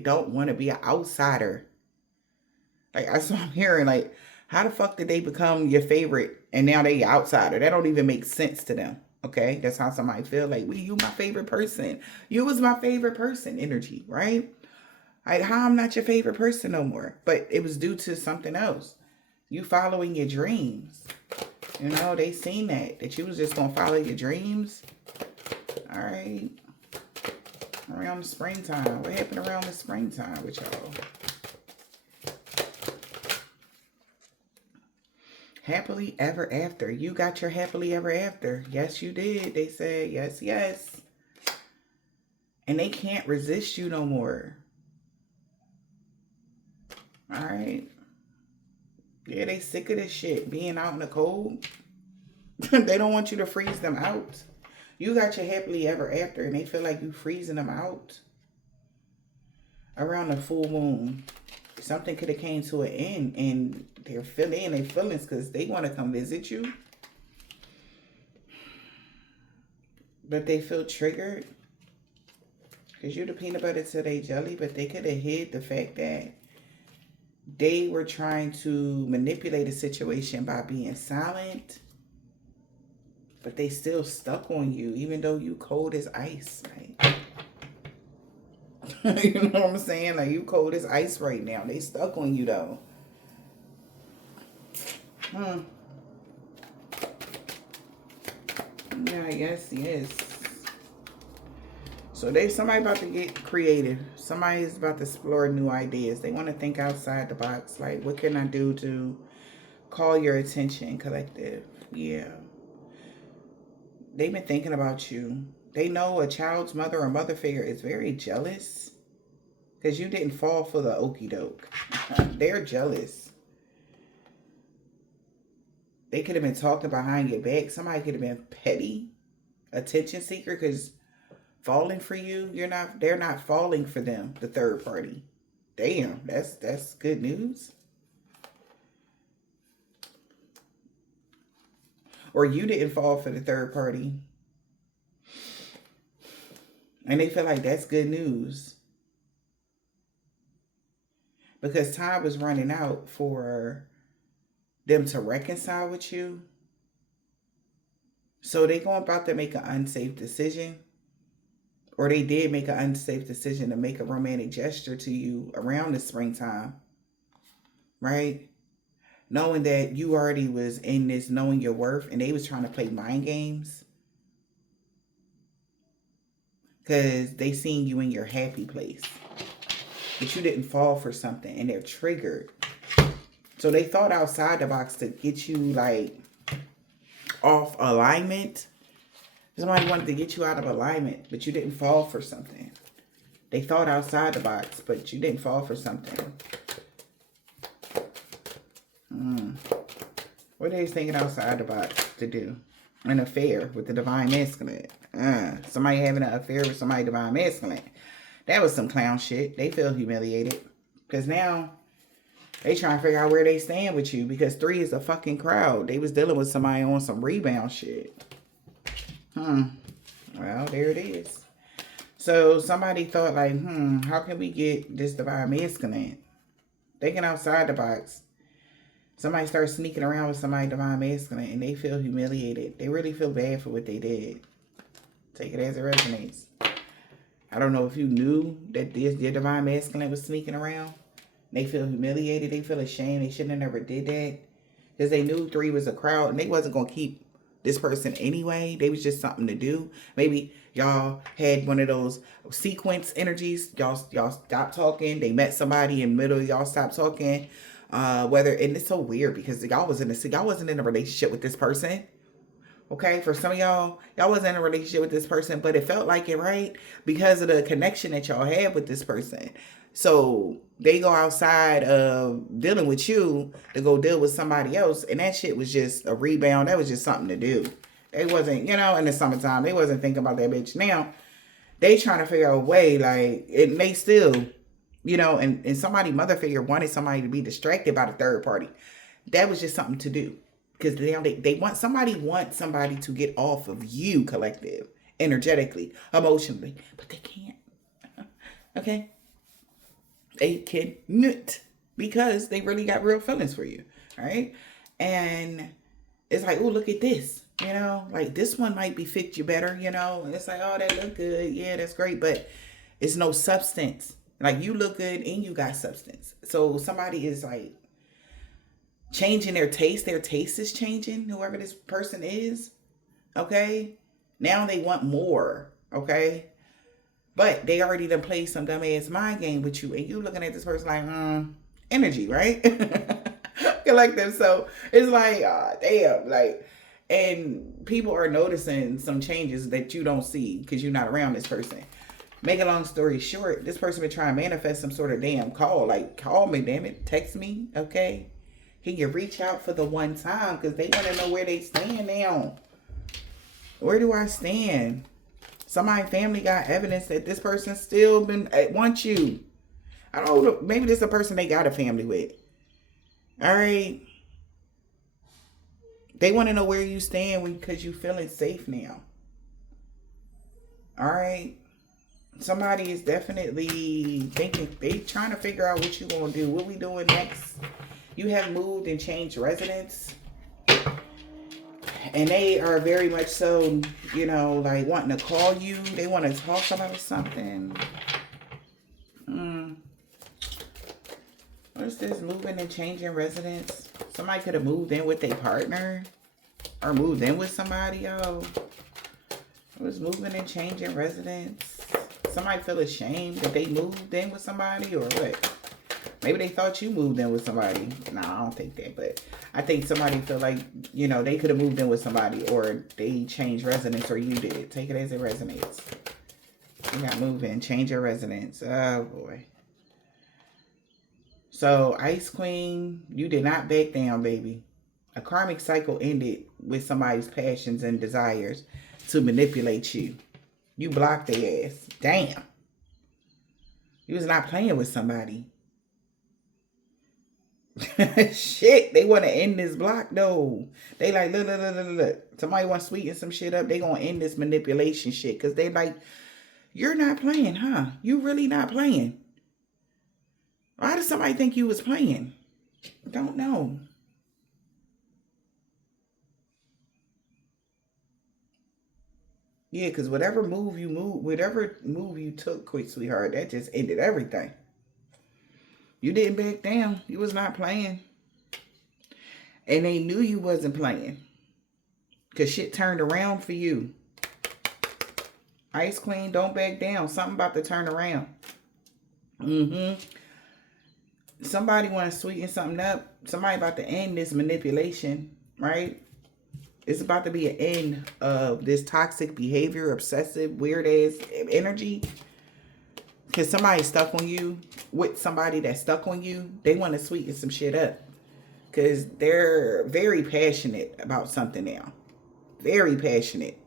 don't want to be an outsider. Like, that's what I'm hearing. Like, how the fuck did they become your favorite and now they outsider? That don't even make sense to them. Okay? That's how somebody feel. Like, well, you my favorite person. You was my favorite person energy, right? Like, how I'm not your favorite person no more. But it was due to something else. You following your dreams. You know, they seen that you was just going to follow your dreams. All right. Around the springtime. What happened around the springtime with y'all? Happily ever after. You got your happily ever after. Yes, you did. They said yes, yes. And they can't resist you no more. All right. Yeah, they sick of this shit. Being out in the cold. They don't want you to freeze them out. You got your happily ever after and they feel like you freezing them out. Around the full moon. Something could have came to an end and they're feeling their feelings because they want to come visit you. But they feel triggered. Because you're the peanut butter to their jelly, but they could have hid the fact that they were trying to manipulate a situation by being silent. But they still stuck on you, even though you cold as ice. Like, you know what I'm saying? Like, you cold as ice right now. They stuck on you, though. Yeah, yes. So somebody about to get creative. Somebody is about to explore new ideas. They want to think outside the box. Like, what can I do to call your attention, collective? Yeah. They've been thinking about you. They know a child's mother or mother figure is very jealous because you didn't fall for the okie doke. They're jealous. They could have been talking behind your back. Somebody could have been petty, attention seeker, because falling for you, they're not falling for them, the third party. Damn, that's good news. Or you didn't fall for the third party. And they feel like that's good news. Because time was running out for them to reconcile with you. So they going about to make an unsafe decision. Or they did make an unsafe decision to make a romantic gesture to you around the springtime. Right? Knowing that you already was in this, knowing your worth, and they was trying to play mind games. Because they seen you in your happy place. But you didn't fall for something, and they're triggered. So they thought outside the box to get you, like, off alignment. Somebody wanted to get you out of alignment, but you didn't fall for something. They thought outside the box, but you didn't fall for something. What are they thinking outside the box to do? An affair with the divine masculine. Somebody having an affair with somebody divine masculine. That was some clown shit. They feel humiliated. Because now they trying to figure out where they stand with you. Because 3 is a fucking crowd. They was dealing with somebody on some rebound shit. Well, there it is. So somebody thought like, how can we get this divine masculine? Thinking outside the box. Somebody starts sneaking around with somebody divine masculine and they feel humiliated. They really feel bad for what they did. Take it as it resonates. I don't know if you knew that your divine masculine was sneaking around. They feel humiliated. They feel ashamed. They shouldn't have never did that. Because they knew 3 was a crowd and they wasn't going to keep this person anyway. They was just something to do. Maybe y'all had one of those sequence energies. Y'all stopped talking. They met somebody in the middle. Y'all stopped talking. And it's so weird because y'all wasn't in a relationship with this person. Okay, for some of y'all wasn't in a relationship with this person, but it felt like it, right? Because of the connection that y'all had with this person. So they go outside of dealing with you to go deal with somebody else. And that shit was just a rebound. That was just something to do. They wasn't, in the summertime, they wasn't thinking about that bitch. Now, they trying to figure out a way, like, it may still, and somebody, mother figure, wanted somebody to be distracted by the third party. That was just something to do. Because they want somebody to get off of you, collective, energetically, emotionally. But they can't. Okay? They cannot. Because they really got real feelings for you. Right? And it's like, oh, look at this. Like this one might be fit you better, And it's like, oh, that look good. Yeah, that's great. But it's no substance. Like you look good and you got substance. So somebody is like changing their taste. Their taste is changing, whoever this person is. Okay? Now they want more. Okay? But they already done played some dumbass mind game with you, and you looking at this person like, energy, right? Collective. So it's like, damn, like, and people are noticing some changes that you don't see because you're not around this person. Make a long story short, this person been trying to manifest some sort of damn call. Like, call me, damn it. Text me, okay? Can you reach out for the one time? Because they want to know where they stand now. Where do I stand? Somebody family got evidence that this person still wants you. I don't know. Maybe this is a person they got a family with. All right. They want to know where you stand because you feeling safe now. All right. Somebody is definitely thinking, they trying to figure out what you gonna do. What we doing next? You have moved and changed residence. And they are very much so, you know, like wanting to call you. They want to talk about something. What is this? Moving and changing residence. Somebody could have moved in with their partner. Or moved in with somebody, yo. It was moving and changing residence. Somebody feel ashamed that they moved in with somebody or what? Maybe they thought you moved in with somebody. No, I don't think that. But I think somebody feel like, you know, they could have moved in with somebody or they changed residence or you did. Take it as it resonates. You got move in, change your residence. Oh, boy. So, Ice Queen, you did not back down, baby. A karmic cycle ended with somebody's passions and desires to manipulate you. You blocked their ass. Damn. You was not playing with somebody. Shit, they want to end this block though. They like, look. Somebody want to sweeten some shit up. They gonna end this manipulation shit. Because they like, you're not playing, huh? You really not playing. Why does somebody think you was playing? Don't know. Yeah, because whatever move you took, quick sweetheart, that just ended everything. You didn't back down. You was not playing. And they knew you wasn't playing. Because shit turned around for you. Ice Queen, don't back down. Something about to turn around. Somebody want to sweeten something up. Somebody about to end this manipulation, right? It's about to be an end of this toxic behavior, obsessive, weird ass energy. Because somebody's stuck on you with somebody that's stuck on you. They want to sweeten some shit up. Because they're very passionate about something now. Very passionate.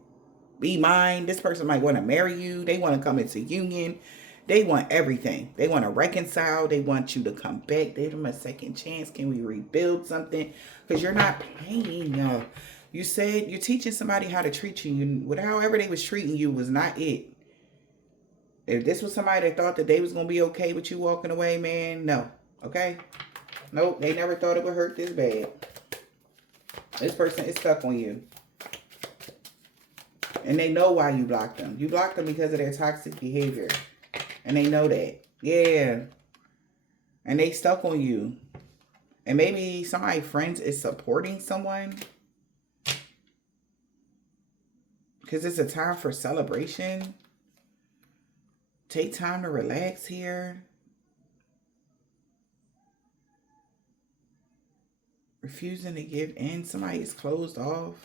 Be mine. This person might want to marry you. They want to come into union. They want everything. They want to reconcile. They want you to come back. They give them a second chance. Can we rebuild something? Because you're not playing. You said you're teaching somebody how to treat you. However they was treating you was not it. If this was somebody that thought that they was going to be okay with you walking away, man, no. Okay? Nope, they never thought it would hurt this bad. This person is stuck on you. And they know why you blocked them. You blocked them because of their toxic behavior. And they know that. Yeah. And they stuck on you. And maybe somebody friends is supporting someone. Because it's a time for celebration. Take time to relax here. Refusing to give in. Somebody is closed off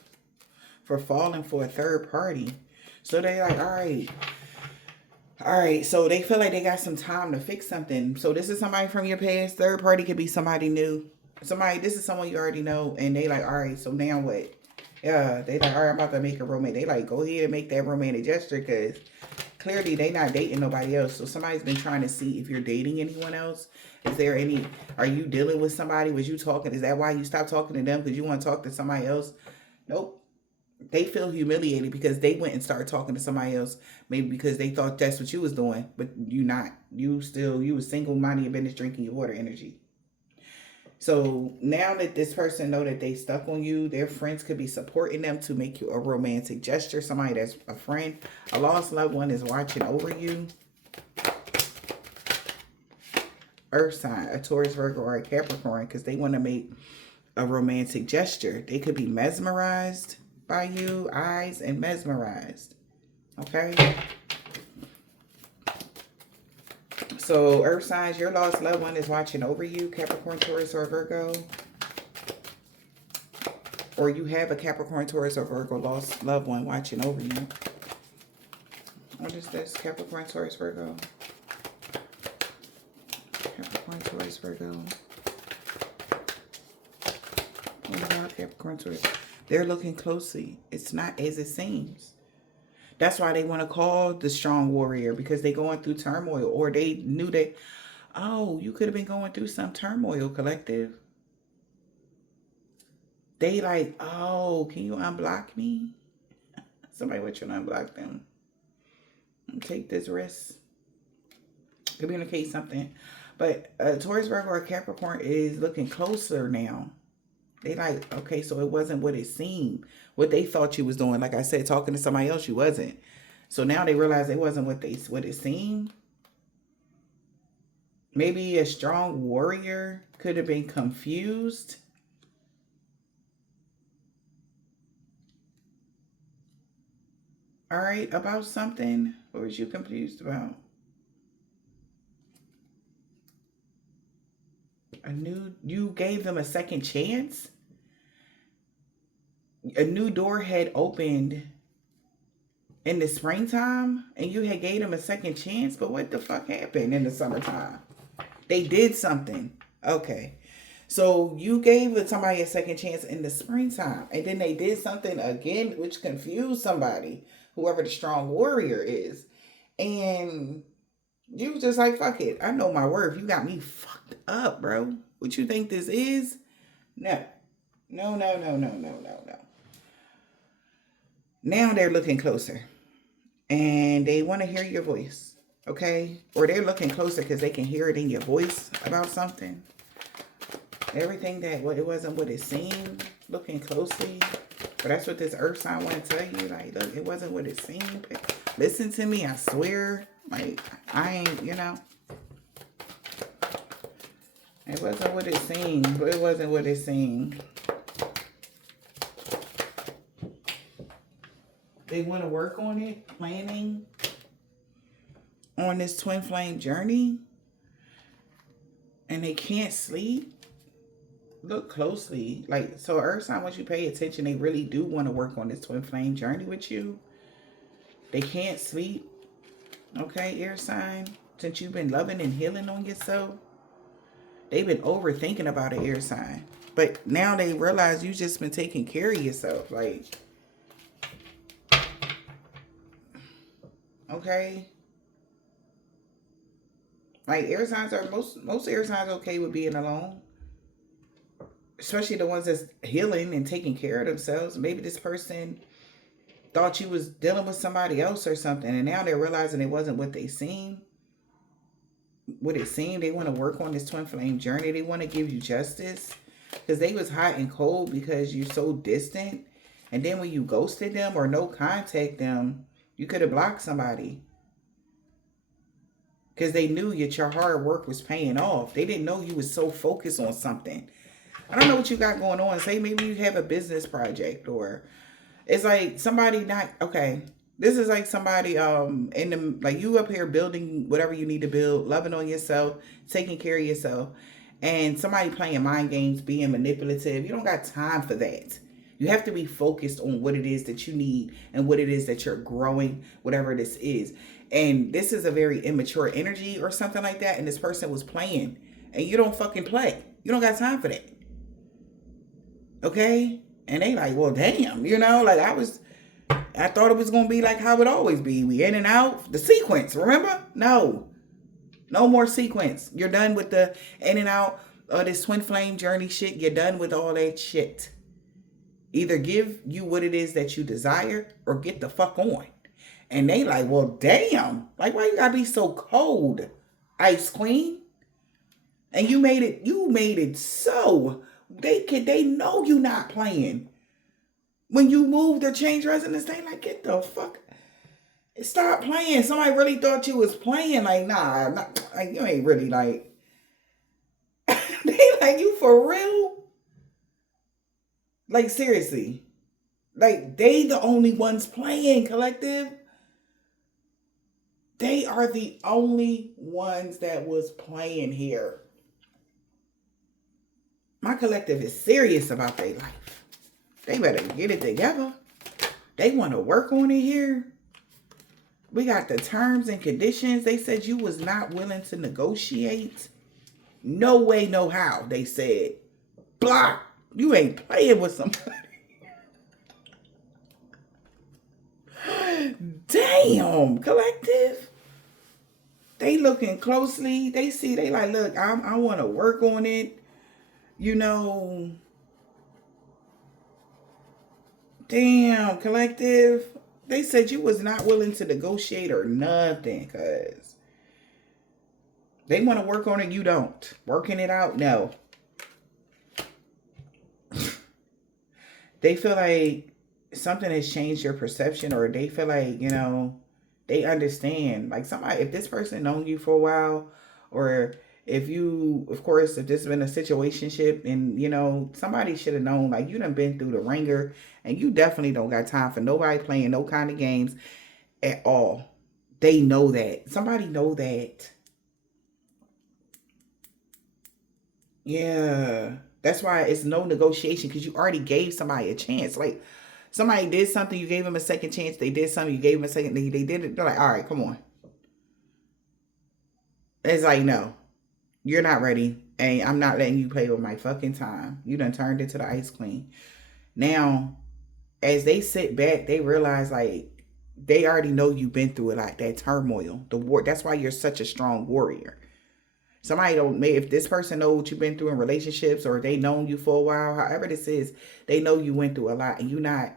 for falling for a third party. So they like, all right. So they feel like they got some time to fix something. So this is somebody from your past. Third party could be somebody new. This is someone you already know. And they like, all right, so now what? Yeah, they like, all right, I'm about to make a romantic. They like, go ahead and make that romantic gesture because clearly they not dating nobody else. So somebody's been trying to see if you're dating anyone else. Are you dealing with somebody? Was you talking? Is that why you stopped talking to them? Because you want to talk to somebody else? Nope. They feel humiliated because they went and started talking to somebody else. Maybe because they thought that's what you was doing. But you not. You was single, minding your business, drinking your water energy. So now that this person know that they stuck on you, their friends could be supporting them to make you a romantic gesture. Somebody that's a friend, a lost loved one is watching over you. Earth sign, a Taurus, Virgo, or a Capricorn, because they want to make a romantic gesture. They could be mesmerized by you, eyes and mesmerized. Okay? So, earth signs, your lost loved one is watching over you, Capricorn, Taurus, or Virgo. Or you have a Capricorn, Taurus, or Virgo lost loved one watching over you. What is this? Capricorn, Taurus, Virgo. Capricorn, Taurus, Virgo. Oh my God, Capricorn, Taurus. They're looking closely. It's not as it seems. That's why they want to call the strong warrior, because they're going through turmoil, or they knew that, oh, you could have been going through some turmoil, collective. They like, oh, can you unblock me? Somebody want you to unblock them. Take this risk. Communicate something. But Taurus, Virgo, or Capricorn is looking closer now. They like, okay, so it wasn't what it seemed. What they thought you was doing. Like I said, talking to somebody else, you wasn't. So now they realize it wasn't what it seemed. Maybe a strong warrior could have been confused. All right, about something. What was you confused about? You gave them a second chance? A new door had opened in the springtime and you had gave them a second chance, but what the fuck happened in the summertime? They did something. Okay. So you gave somebody a second chance in the springtime and then they did something again, which confused somebody, whoever the strong warrior is. And you was just like, fuck it. I know my worth. You got me fucked up, bro. What you think this is? No. No. Now they're looking closer. And they want to hear your voice. Okay? Or they're looking closer because they can hear it in your voice about something. Everything that it wasn't what it seemed. Looking closely. But that's what this earth sign want to tell you. Like, look, it wasn't what it seemed. Listen to me, I swear. Like, I ain't, you know. It wasn't what it seemed. But it wasn't what it seemed. They want to work on it, planning on this twin flame journey. And they can't sleep. Look closely. Like, so earth sign, once you pay attention, they really do want to work on this twin flame journey with you. They can't sleep. Okay, air sign. Since you've been loving and healing on yourself. They've been overthinking about an air sign. But now they realize you just been taking care of yourself. Like, okay. Like, air signs are, most air signs okay with being alone. Especially the ones that's healing and taking care of themselves. Maybe this person thought you was dealing with somebody else or something. And now they're realizing it wasn't what they seemed. What it seemed. They want to work on this twin flame journey. They want to give you justice. Because they was hot and cold because you're so distant. And then when you ghosted them or no contact them, you could have blocked somebody. Because they knew that your hard work was paying off. They didn't know you was so focused on something. I don't know what you got going on. Say maybe you have a business project, or it's like somebody not, okay. This is like somebody in the, like you up here building whatever you need to build, loving on yourself, taking care of yourself, and somebody playing mind games, being manipulative. You don't got time for that. You have to be focused on what it is that you need and what it is that you're growing, whatever this is. And this is a very immature energy or something like that. And this person was playing and you don't fucking play. You don't got time for that. Okay? And they like, well, damn, you know, like I thought it was going to be like how it always be. We in and out. The sequence, remember? No more sequence. You're done with the in and out of this twin flame journey shit. You're done with all that shit. Either give you what it is that you desire or get the fuck on. And they like, well, damn. Like, why you gotta be so cold, Ice Queen? And you made it so they know you not playing. When you moved or change residence, they like, get the fuck. Stop playing. Somebody really thought you was playing. Like, nah, like, you ain't really like. They like, you for real? Like, seriously. Like, they the only ones playing, collective. They are the only ones that was playing here. My collective is serious about their life. They better get it together. They want to work on it here. We got the terms and conditions. They said you was not willing to negotiate. No way, no how, they said. Block. You ain't playing with somebody. Damn, collective. They looking closely. They see, they like, look, I want to work on it. You know. Damn, collective. They said you was not willing to negotiate or nothing, cuz they want to work on it, you don't. Working it out, no. They feel like something has changed your perception, or they feel like, you know, they understand. Like somebody, if this person known you for a while, or if you, of course, if this has been a situationship and, you know, somebody should have known, like you done been through the ringer and you definitely don't got time for nobody playing no kind of games at all. They know that. Somebody know that. Yeah. That's why it's no negotiation, because you already gave somebody a chance. Like somebody did something, you gave them a second chance. They did something, you gave them a second. They did it. They're like, all right, come on. It's like, no, you're not ready. And I'm not letting you play with my fucking time. You done turned into the ice queen. Now, as they sit back, they realize like they already know you've been through it, like that turmoil, the war. That's why you're such a strong warrior. Somebody don't, if this person knows what you've been through in relationships, or they known you for a while, however this is, they know you went through a lot, and you not,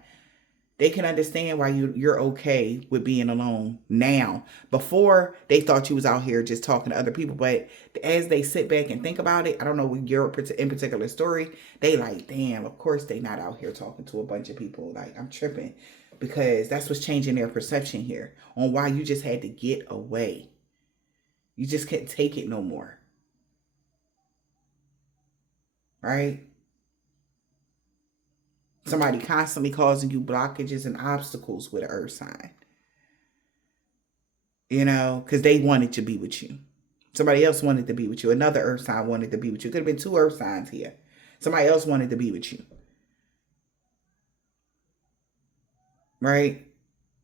they can understand why you're okay with being alone now. Before, they thought you was out here just talking to other people, but as they sit back and think about it, I don't know your in particular story, they like, damn, of course they not out here talking to a bunch of people. Like, I'm tripping, because that's what's changing their perception here on why you just had to get away. You just can't take it no more. Right? Somebody constantly causing you blockages and obstacles with an earth sign. You know, because they wanted to be with you. Somebody else wanted to be with you. Another earth sign wanted to be with you. Could have been two earth signs here. Somebody else wanted to be with you. Right?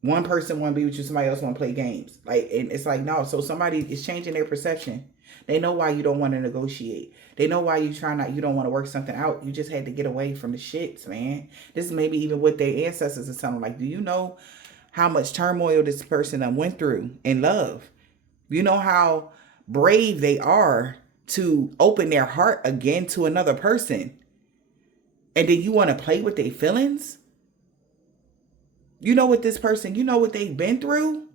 One person want to be with you, somebody else want to play games. Like, and it's like, no. So somebody is changing their perception. They know why you don't want to negotiate. They know why you don't want to work something out. You just had to get away from the shits, man. This is maybe even what their ancestors are telling. Like, do you know how much turmoil this person went through in love? You know how brave they are to open their heart again to another person. And then you want to play with their feelings? You know what this person, you know what they've been through?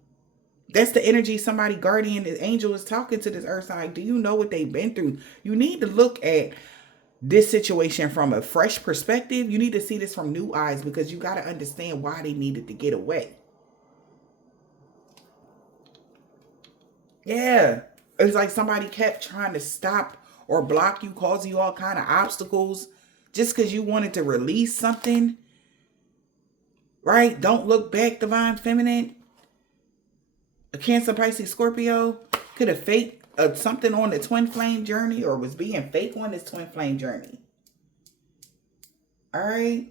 That's the energy somebody, guardian, angel is talking to this earth sign. Do you know what they've been through? You need to look at this situation from a fresh perspective. You need to see this from new eyes, because you got to understand why they needed to get away. Yeah. It's like somebody kept trying to stop or block you, causing you all kind of obstacles just because you wanted to release something. Right? Don't look back, divine feminine. A Cancer, Pisces, Scorpio could have faked something on the twin flame journey, or was being fake on this twin flame journey. All right?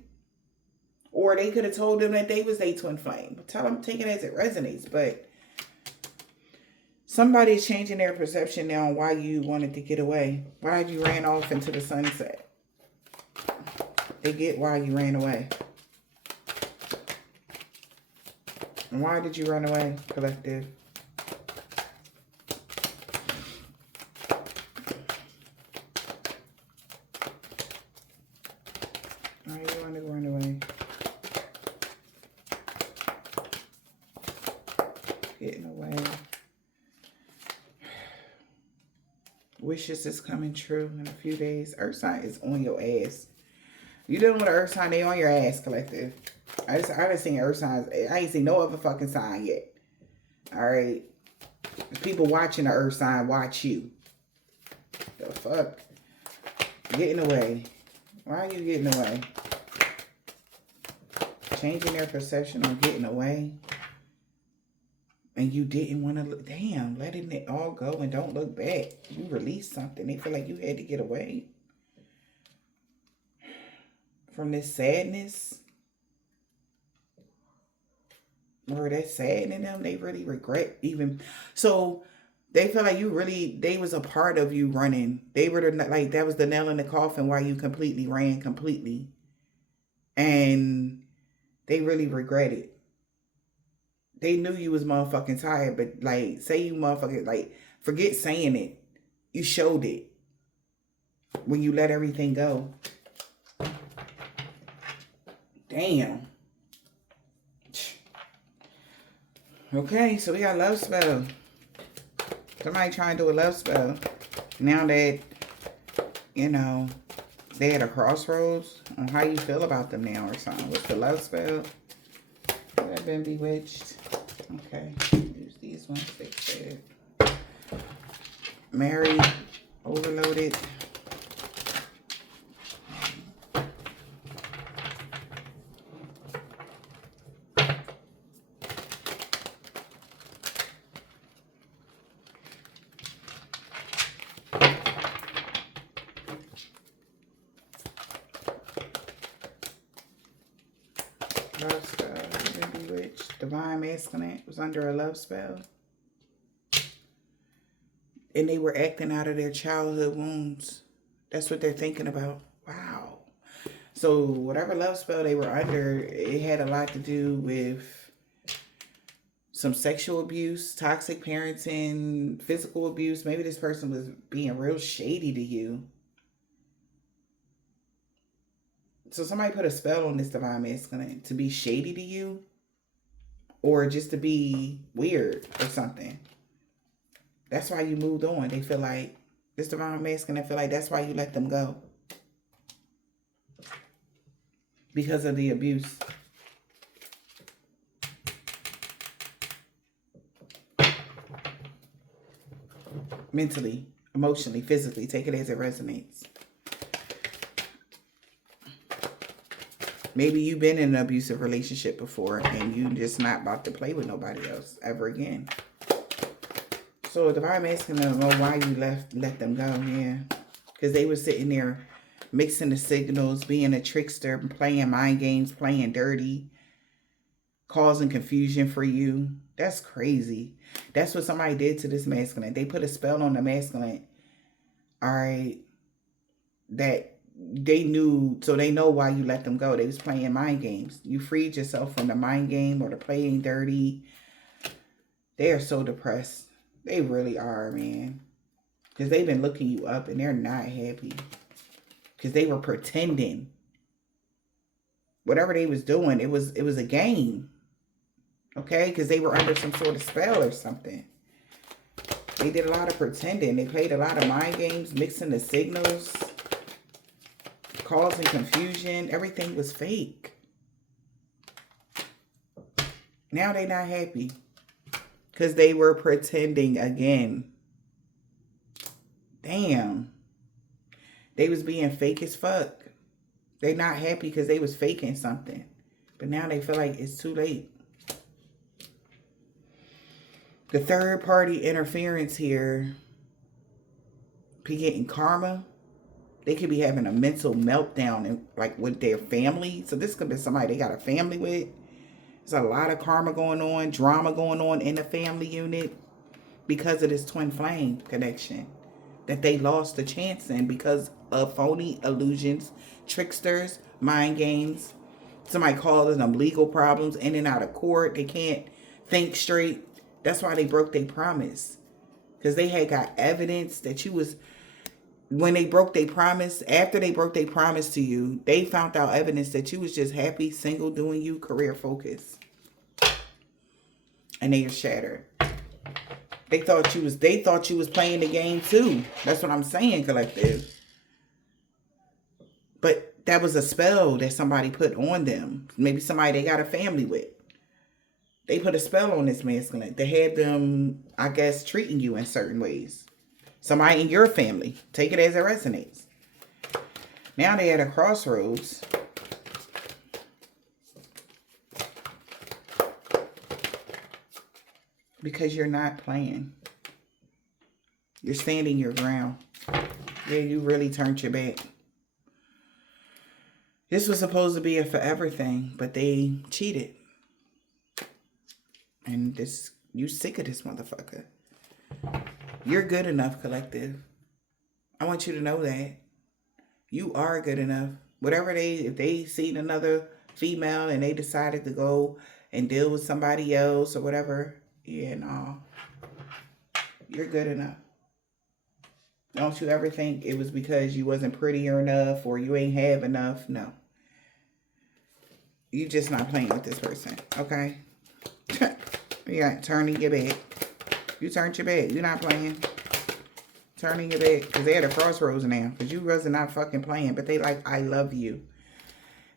Or they could have told them that they was a twin flame. Tell them, take it as it resonates. But somebody's changing their perception now on why you wanted to get away. Why you ran off into the sunset. They get why you ran away. And why did you run away, collective? Why you want to run away? Getting away. Wishes is coming true in a few days. Earth sign is on your ass. You dealing with an earth sign, they on your ass, collective. I haven't seen earth signs. I ain't seen no other fucking sign yet. All right. People watching the earth sign watch you. The fuck? Getting away. Why are you getting away? Changing their perception on getting away. And you didn't want to look. Damn, letting it all go and don't look back. You released something. They feel like you had to get away from this sadness. Or that sad in them. They really regret even. So they feel like they was a part of you running. They were like, that was the nail in the coffin why you completely ran completely. And they really regret it. They knew you was motherfucking tired, but like, say you motherfucking, like, forget saying it. You showed it when you let everything go. Damn. Okay, so we got love spell. Somebody trying to do a love spell. Now that, you know, they at a crossroads on how you feel about them now or something. What's the love spell? Have I been bewitched? Okay, use these ones. They said married, overloaded. Love spell. Been bewitched. Divine masculine was under a love spell. And they were acting out of their childhood wounds. That's what they're thinking about. Wow. So whatever love spell they were under, it had a lot to do with some sexual abuse, toxic parenting, physical abuse. Maybe this person was being real shady to you. So somebody put a spell on this divine masculine to be shady to you or just to be weird or something. That's why you moved on. They feel like, this divine masculine feel like that's why you let them go. Because of the abuse. Mentally, emotionally, physically. Take it as it resonates. Maybe you've been in an abusive relationship before and you just not about to play with nobody else ever again. So the divine masculine don't know why you let them go, yeah. Because they were sitting there mixing the signals, being a trickster, playing mind games, playing dirty, causing confusion for you. That's crazy. That's what somebody did to this masculine. They put a spell on the masculine. All right. That they knew, so they know why you let them go. They was playing mind games. You freed yourself from the mind game or the playing dirty. They are so depressed. They really are, man. Because they've been looking you up and they're not happy. Because they were pretending. Whatever they was doing, it was a game. Okay? Because they were under some sort of spell or something. They did a lot of pretending. They played a lot of mind games, mixing the signals, causing confusion. Everything was fake. Now they not happy. Because they were pretending again. Damn. They was being fake as fuck. They not happy because they was faking something. But now they feel like it's too late. The third party interference here. Be getting karma. They could be having a mental meltdown like with their family. So this could be somebody they got a family with. There's a lot of karma going on, drama going on in the family unit because of this twin flame connection that they lost the chance in because of phony illusions, tricksters, mind games. Somebody calling them legal problems in and out of court. They can't think straight. That's why they broke their promise. Because they had got evidence that you was, when they broke their promise, after they broke their promise to you, they found out evidence that you was just happy, single, doing you, career focused. And they are shattered. They thought you was playing the game too. That's what I'm saying, collective. But that was a spell that somebody put on them. Maybe somebody they got a family with. They put a spell on this masculine to have them, I guess, treating you in certain ways. Somebody in your family. Take it as it resonates. Now they at a crossroads. Because you're not playing. You're standing your ground. Yeah, you really turned your back. This was supposed to be a forever thing, but they cheated. And you sick of this motherfucker. You're good enough, collective. I want you to know that. You are good enough. If they seen another female and they decided to go and deal with somebody else or whatever, yeah, no. You're good enough. Don't you ever think it was because you wasn't prettier enough or you ain't have enough. No. You just not playing with this person, okay? You got turning your back. You turned your back. You're not playing. Turning your back. Because they're at a crossroads now. Because you wasn't not fucking playing. But they like, I love you.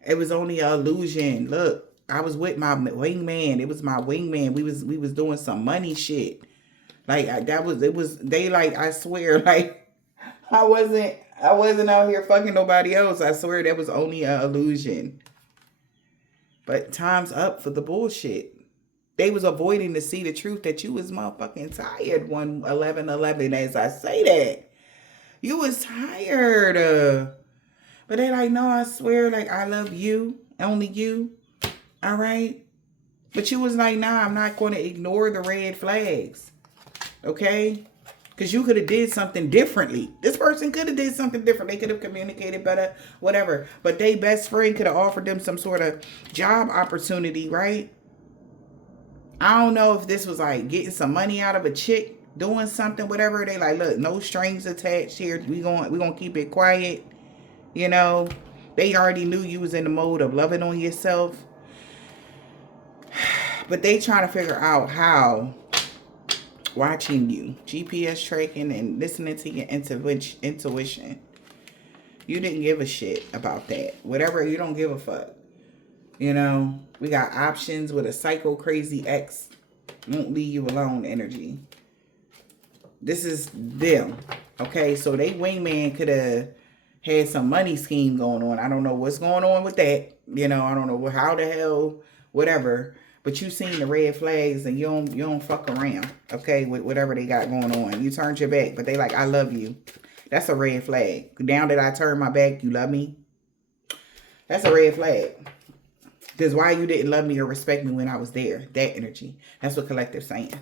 It was only an illusion. Look, I was with my wingman. It was my wingman. We was doing some money shit. Like, I swear, like, I wasn't out here fucking nobody else. I swear that was only an illusion. But time's up for the bullshit. They was avoiding to see the truth that you was motherfucking tired 1/11/11 as I say that. You was tired. But they like, no, I swear, like, I love you. Only you. All right? But you was like, nah, I'm not going to ignore the red flags. Okay? Because you could have did something differently. This person could have did something different. They could have communicated better, whatever. But their best friend could have offered them some sort of job opportunity, right? I don't know if this was like getting some money out of a chick, doing something, whatever. They like, look, no strings attached here. We gonna keep it quiet. You know, they already knew you was in the mode of loving on yourself. But they trying to figure out how watching you, GPS tracking and listening to your intuition. You didn't give a shit about that. Whatever, you don't give a fuck. You know, we got options with a psycho crazy ex. Won't leave you alone energy. This is them. Okay, so they wingman could have had some money scheme going on. I don't know what's going on with that. You know, I don't know how the hell, whatever. But you seen the red flags and you don't fuck around. Okay, with whatever they got going on. You turned your back, but they like, I love you. That's a red flag. Now that I turned my back, you love me? That's a red flag. Because why you didn't love me or respect me when I was there. That energy. That's what collective's saying.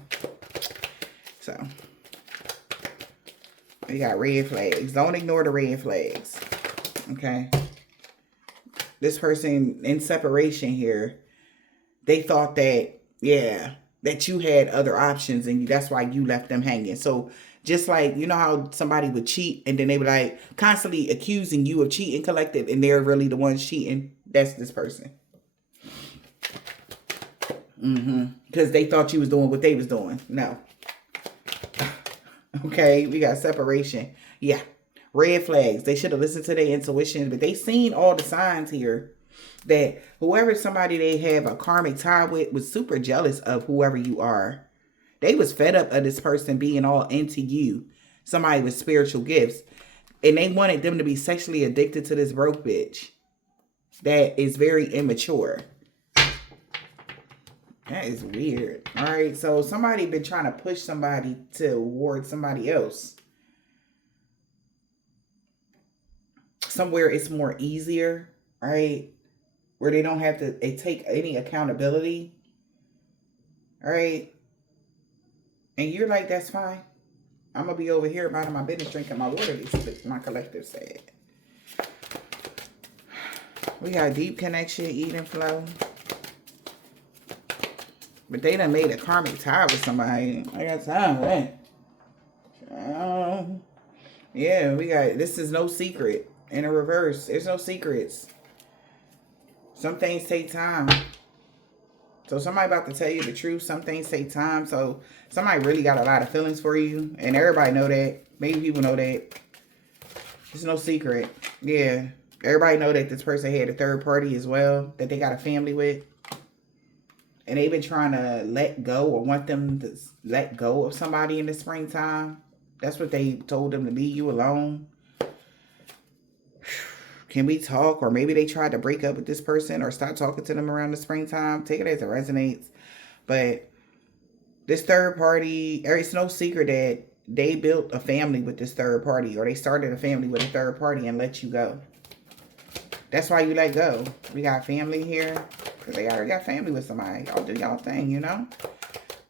So. We got red flags. Don't ignore the red flags. Okay. This person in separation here. They thought that, yeah, that you had other options. And that's why you left them hanging. So just like, you know how somebody would cheat. And then they would like constantly accusing you of cheating, collective. And they're really the ones cheating. That's this person. Because they thought you was doing what they was doing. No. Okay, we got separation. Yeah. Red flags. They should have listened to their intuition. But they seen all the signs here that whoever somebody they have a karmic tie with was super jealous of whoever you are. They was fed up of this person being all into you. Somebody with spiritual gifts. And they wanted them to be sexually addicted to this broke bitch. That is very immature. That is weird. All right. So somebody been trying to push somebody toward somebody else. Somewhere it's more easier. Right. Where they don't have to take any accountability. All right. And you're like, that's fine. I'm going to be over here minding my business, drinking my water. My collective said. We got deep connection, eating flow. But they done made a karmic tie with somebody. I got time for that. Yeah, we got, this is no secret. In a reverse, there's no secrets. Some things take time. So somebody about to tell you the truth. Some things take time. So somebody really got a lot of feelings for you. And everybody know that. Maybe people know that. It's no secret. Yeah. Everybody know that this person had a third party as well. That they got a family with. And they've been trying to let go or want them to let go of somebody in the springtime. That's what they told them, to leave you alone. Can we talk? Or maybe they tried to break up with this person or stop talking to them around the springtime. Take it as it resonates. But This third party, it's no secret that they built a family with this third party, or they started a family with a third party and let you go. That's why you let go. We got family here because they already got family with somebody. Y'all do y'all thing, you know?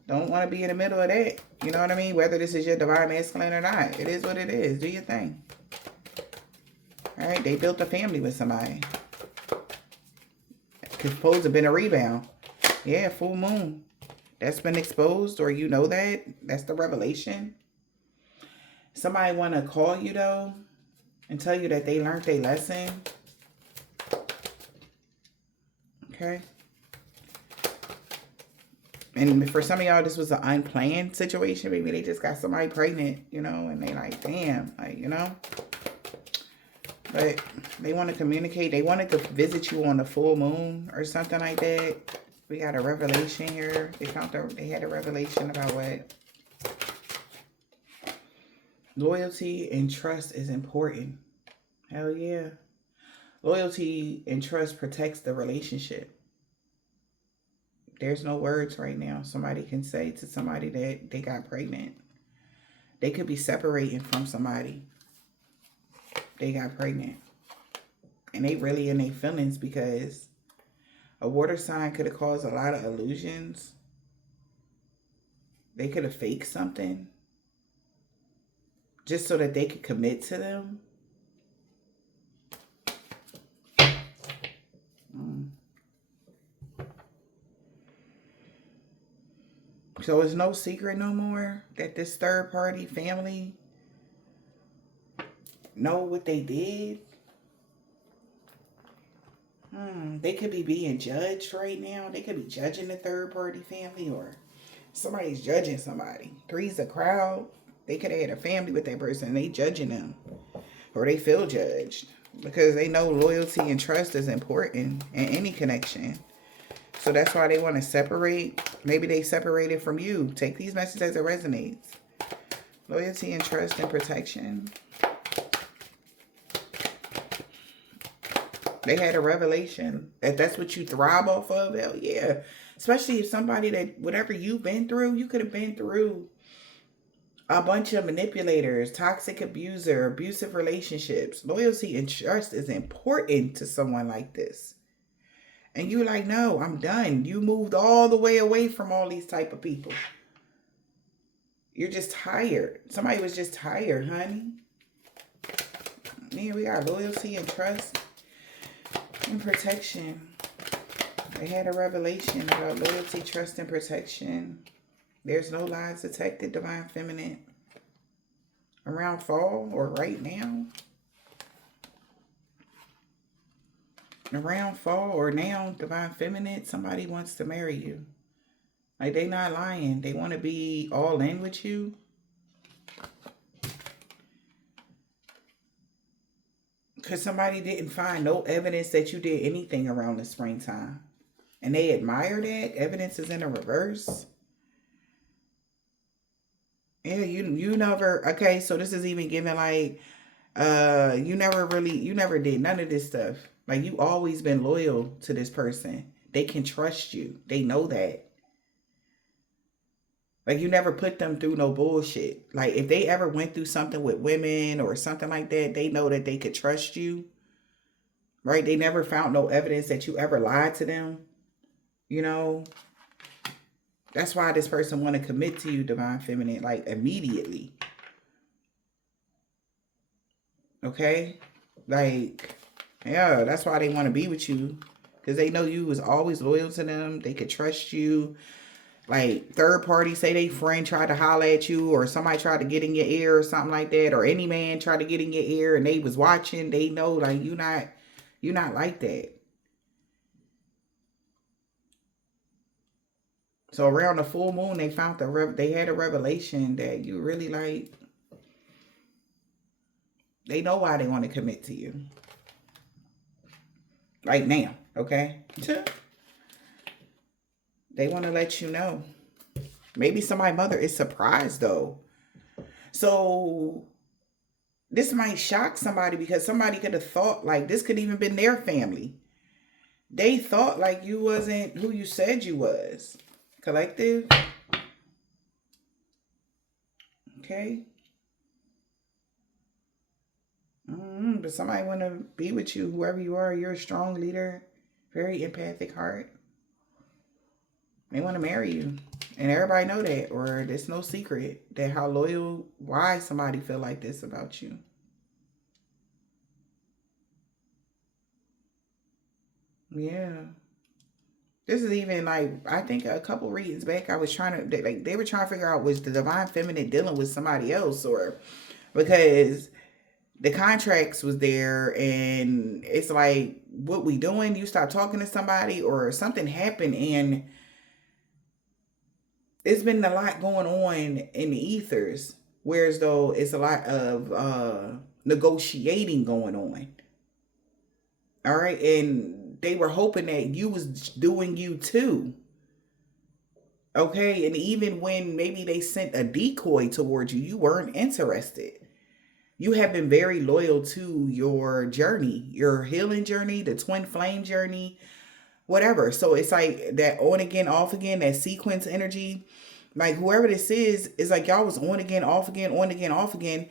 Don't want to be in the middle of that. You know what I mean? Whether this is your divine masculine or not. It is what it is. Do your thing. All right? They built a family with somebody. It's supposed to have been a rebound. Yeah, full moon. That's been exposed, or you know that. That's the revelation. Somebody want to call you, though, and tell you that they learned their lesson. Okay? And for some of y'all, this was an unplanned situation. Maybe they just got somebody pregnant, you know, and they like, damn, like, you know. But they want to communicate. They wanted to visit you on the full moon or something like that. We got a revelation here. They had a revelation about what? Loyalty and trust is important. Hell yeah. Loyalty and trust protects the relationship. There's no words right now somebody can say to somebody that they got pregnant. They could be separating from somebody. They got pregnant. And they really in their feelings because a water sign could have caused a lot of illusions. They could have faked something just so that they could commit to them. So it's no secret no more that this third party family know what they did. They could be being judged right now. They could be judging the third party family, or somebody's judging somebody. Three's a crowd. They could have had a family with that person and they judging them, or they feel judged because they know loyalty and trust is important in any connection. So that's why they want to separate. Maybe they separated from you. Take these messages as it resonates. Loyalty and trust and protection. They had a revelation that that's what you thrive off of. Hell yeah. Especially if somebody that, whatever you've been through, you could have been through a bunch of manipulators, toxic abuser, abusive relationships. Loyalty and trust is important to someone like this. And you're like, no, I'm done. You moved all the way away from all these type of people. You're just tired. Somebody was just tired, honey. Man, we got loyalty and trust and protection. They had a revelation about loyalty, trust, and protection. There's no lies detected, divine feminine. Around fall or right now. Around fall or now, divine feminine, somebody wants to marry you. Like, they not lying. They want to be all in with you. Because somebody didn't find no evidence that you did anything around the springtime. And they admire that. Evidence is in the reverse. Yeah, you never, okay, so this is even giving like, you never did none of this stuff. Like, you always been loyal to this person. They can trust you. They know that. Like, you never put them through no bullshit. Like, if they ever went through something with women or something like that, they know that they could trust you. Right? They never found no evidence that you ever lied to them. You know? That's why this person want to commit to you, divine feminine, like, immediately. Okay? Like, yeah, that's why they want to be with you. Because they know you was always loyal to them. They could trust you. Like, third party, say they friend tried to holler at you, or somebody tried to get in your ear or something like that, or any man tried to get in your ear and they was watching, they know, like, you're not like that. So around the full moon, they found they had a revelation that you really like. They know why they want to commit to you. Right now, okay? They want to let you know. Maybe somebody's mother is surprised, though. So this might shock somebody, because somebody could have thought, like, this could even been their family. They thought like you wasn't who you said you was. Collective. Okay. But somebody want to be with you, whoever you are. You're a strong leader, very empathic heart. They want to marry you. And everybody know that, or there's no secret that how loyal, why somebody feel like this about you. Yeah. This is even like, I think a couple readings back, I was trying to, they were trying to figure out, was the divine feminine dealing with somebody else, or because the contracts was there and it's like, what we doing? You stop talking to somebody or something happened, and it's been a lot going on in the ethers, whereas though it's a lot of negotiating going on. All right. And they were hoping that you was doing you too. Okay. And even when maybe they sent a decoy towards you, you weren't interested. You have been very loyal to your journey, your healing journey, the twin flame journey, whatever. So it's like that on again, off again, that sequence energy. Like whoever this is like y'all was on again, off again, on again, off again.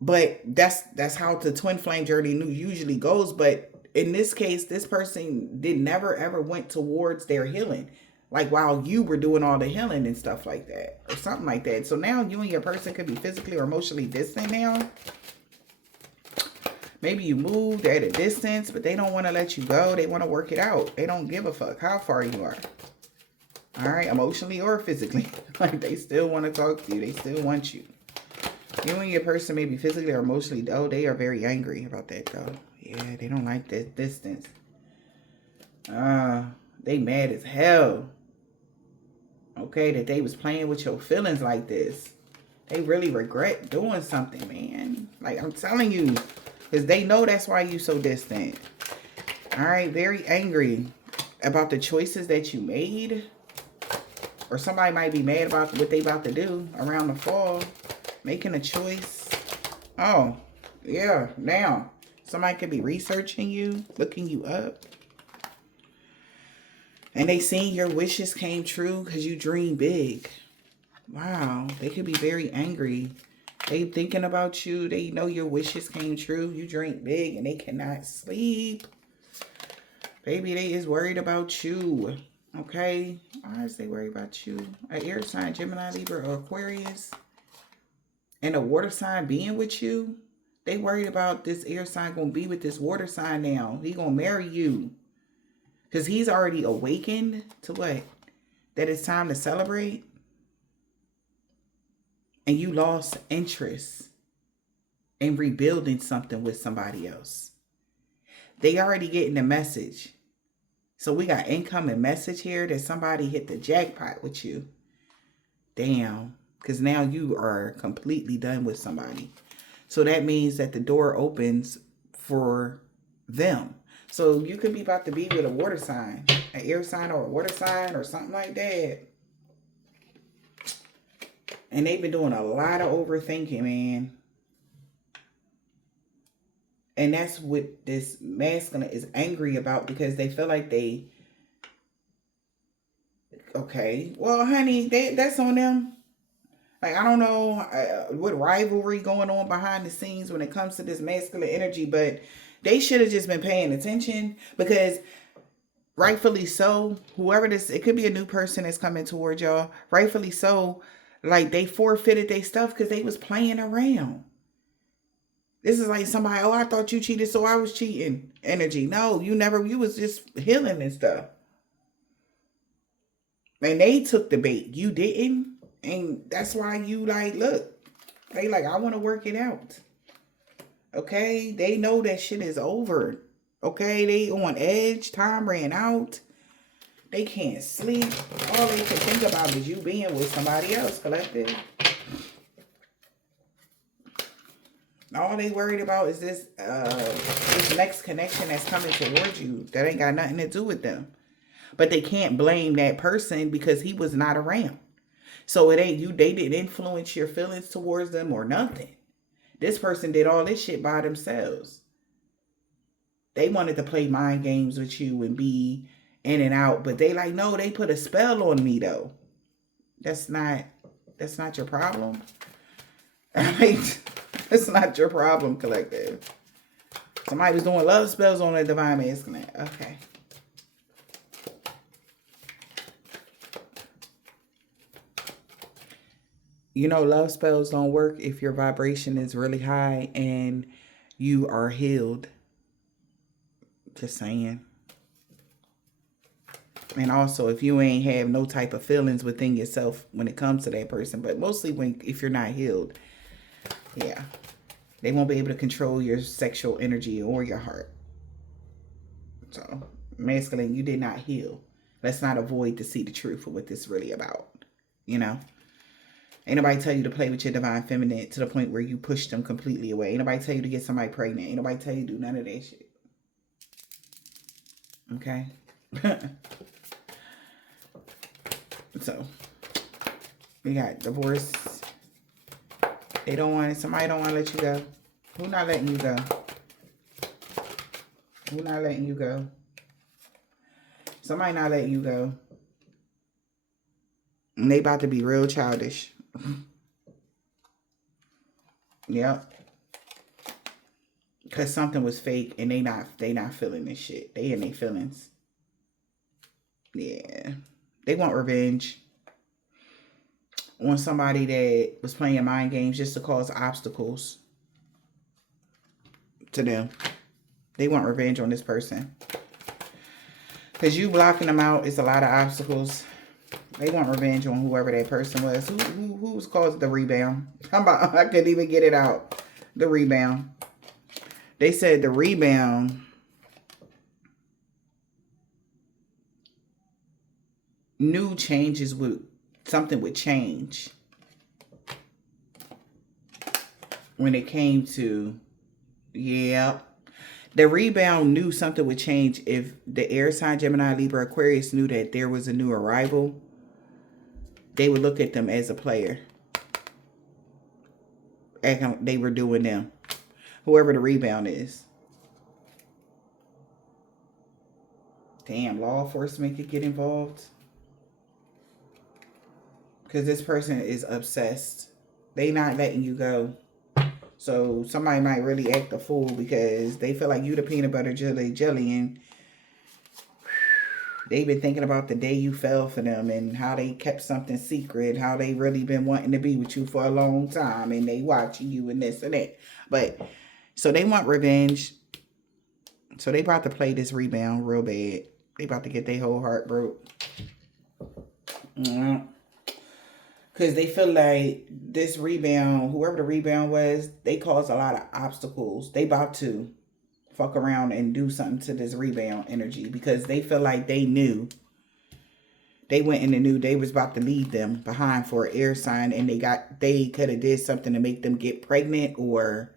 But that's how the twin flame journey usually goes. But in this case, this person did never ever went towards their healing. Like while you were doing all the healing and stuff like that, or something like that. So now you and your person could be physically or emotionally distant now. Maybe you moved at a distance, but they don't want to let you go. They want to work it out. They don't give a fuck how far you are. All right, emotionally or physically. Like they still want to talk to you. They still want you. You and your person maybe physically or emotionally, oh, they are very angry about that though. Yeah, they don't like this distance. They mad as hell. Okay, that they was playing with your feelings like this. They really regret doing something, man. Like I'm telling you, because they know that's why you so distant. All right, very angry about the choices that you made. Or somebody might be mad about what they about to do around the fall. Making a choice. Oh, yeah, now. Somebody could be researching you, looking you up. And they seen your wishes came true because you dream big. Wow, they could be very angry. They thinking about you. They know your wishes came true. You dream big and they cannot sleep. Baby, they is worried about you. Okay? Why is they worried about you? An air sign, Gemini, Libra, or Aquarius. And a water sign being with you. They worried about this air sign going to be with this water sign now. He going to marry you. Because he's already awakened to what? That it's time to celebrate. And you lost interest in rebuilding something with somebody else. They already getting the message. So we got incoming message here that somebody hit the jackpot with you. Damn. Because now you are completely done with somebody. So that means that the door opens for them. So you could be about to be with a water sign, an air sign or a water sign or something like that. And they've been doing a lot of overthinking, man. And that's what this masculine is angry about, because they feel like they... Okay, well, honey, that's on them. Like, I don't know what rivalry going on behind the scenes when it comes to this masculine energy, but they should have just been paying attention, because rightfully so, whoever this, it could be a new person that's coming toward y'all, rightfully so, like they forfeited their stuff because they was playing around. This is like somebody, oh, I thought you cheated, so I was cheating energy. No, you never, you was just healing and stuff. And they took the bait. You didn't. And that's why you like, look, they like, I want to work it out. Okay? They know that shit is over. Okay? They on edge. Time ran out. They can't sleep. All they can think about is you being with somebody else, collective. All they worried about is this next connection that's coming towards you that ain't got nothing to do with them. But they can't blame that person because he was not around. So it ain't you. They didn't influence your feelings towards them or nothing. This person did all this shit by themselves. They wanted to play mind games with you and be in and out. But they like, no, they put a spell on me though. That's not your problem. Right? It's not your problem, collective. Somebody was doing love spells on a divine masculine. Okay. You know, love spells don't work if your vibration is really high and you are healed. Just saying. And also, if you ain't have no type of feelings within yourself when it comes to that person, but mostly if you're not healed, yeah, they won't be able to control your sexual energy or your heart. So, masculine, you did not heal. Let's not avoid to see the truth of what this is really about. You know? Ain't nobody tell you to play with your divine feminine to the point where you push them completely away. Ain't nobody tell you to get somebody pregnant. Ain't nobody tell you to do none of that shit. Okay? So, we got divorce. They don't want it. Somebody don't want to let you go. Who not letting you go? Who not letting you go? Somebody not letting you go. And they about to be real childish. Yep. Because something was fake and they not feeling this shit. They in their feelings. Yeah. They want revenge on somebody that was playing mind games just to cause obstacles to them. They want revenge on this person. Because you blocking them out is a lot of obstacles. They want revenge on whoever that person was. Who's caused the rebound? I couldn't even get it out. The rebound. They said the rebound knew changes would, something would change when it came to, yeah. The rebound knew something would change if the air sign Gemini, Libra, Aquarius knew that there was a new arrival. They would look at them as a player. Acting they were doing them. Whoever the rebound is. Damn, law enforcement could get involved. Because this person is obsessed. They not letting you go. So somebody might really act a fool because they feel like you the peanut butter jelly and they've been thinking about the day you fell for them and how they kept something secret, how they really been wanting to be with you for a long time and they watching you and this and that. But, so they want revenge. So they about to play this rebound real bad. They about to get their whole heart broke. Because they feel like this rebound, whoever the rebound was, they caused a lot of obstacles. They about to fuck around and do something to this rebound energy because they feel like they knew. They went in and knew they was about to leave them behind for an air sign and they could have did something to make them get pregnant or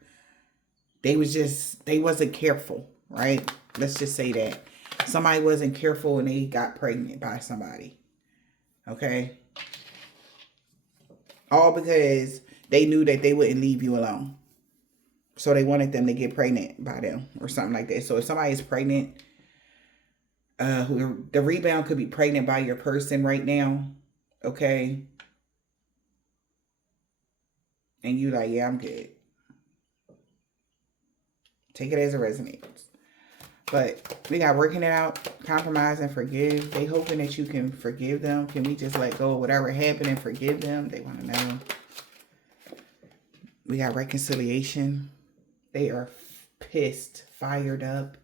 they wasn't careful, right? Let's just say that. Somebody wasn't careful and they got pregnant by somebody. Okay? All because they knew that they wouldn't leave you alone. So they wanted them to get pregnant by them or something like that. So if somebody is pregnant, the rebound could be pregnant by your person right now. Okay. And you like, yeah, I'm good. Take it as it resonates. But we got working it out, compromise and forgive. They hoping that you can forgive them. Can we just let go of whatever happened and forgive them? They want to know. We got reconciliation. They are pissed, fired up,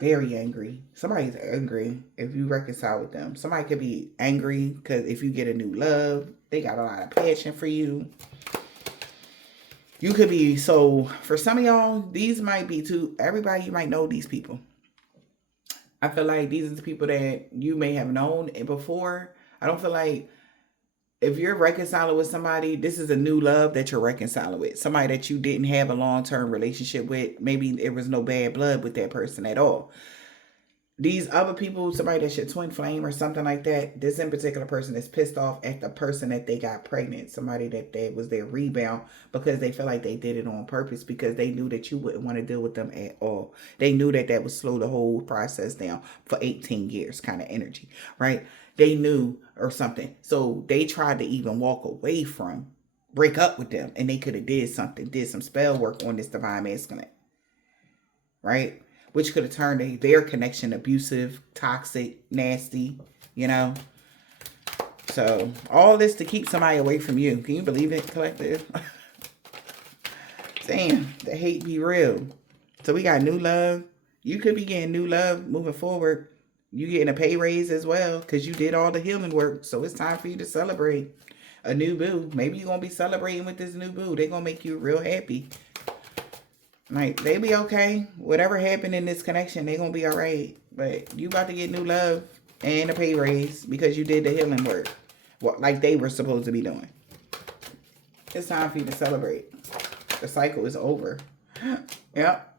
very angry. Somebody's angry if you reconcile with them. Somebody could be angry because if you get a new love, they got a lot of passion for you. You could be, so for some of y'all, these might be everybody, you might know these people. I feel like these are the people that you may have known before. I don't feel like if you're reconciling with somebody, this is a new love that you're reconciling with. Somebody that you didn't have a long-term relationship with. Maybe there was no bad blood with that person at all. These other people, somebody that's your twin flame or something like that, this in particular person is pissed off at the person that they got pregnant. Somebody that was their rebound because they feel like they did it on purpose because they knew that you wouldn't want to deal with them at all. They knew that would slow the whole process down for 18 years kind of energy, right? They knew or something. So they tried to even walk away from break up with them, and they could have did some spell work on this divine masculine, right? Which could have turned their connection abusive, toxic, nasty, you know. So all this to keep somebody away from you. Can you believe it, collective? Damn, the hate be real. So we got new love. You could be getting new love moving forward. You getting a pay raise as well because you did all the healing work. So it's time for you to celebrate a new boo. Maybe you're going to be celebrating with this new boo. They're going to make you real happy. Like, they be okay. Whatever happened in this connection, they going to be all right. But you about to get new love and a pay raise because you did the healing work. Like they were supposed to be doing. It's time for you to celebrate. The cycle is over. Yep.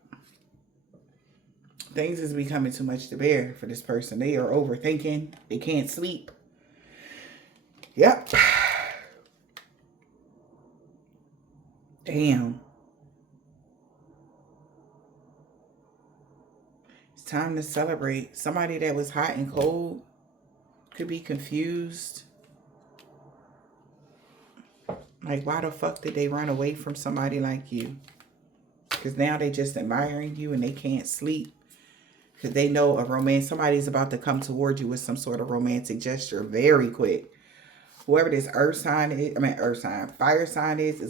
Things is becoming too much to bear for this person. They are overthinking. They can't sleep. Yep. Damn. It's time to celebrate. Somebody that was hot and cold could be confused. Like, why the fuck did they run away from somebody like you? Because now they just admiring you and they can't sleep. Because they know a romance, somebody's about to come towards you with some sort of romantic gesture very quick. Whoever this fire sign is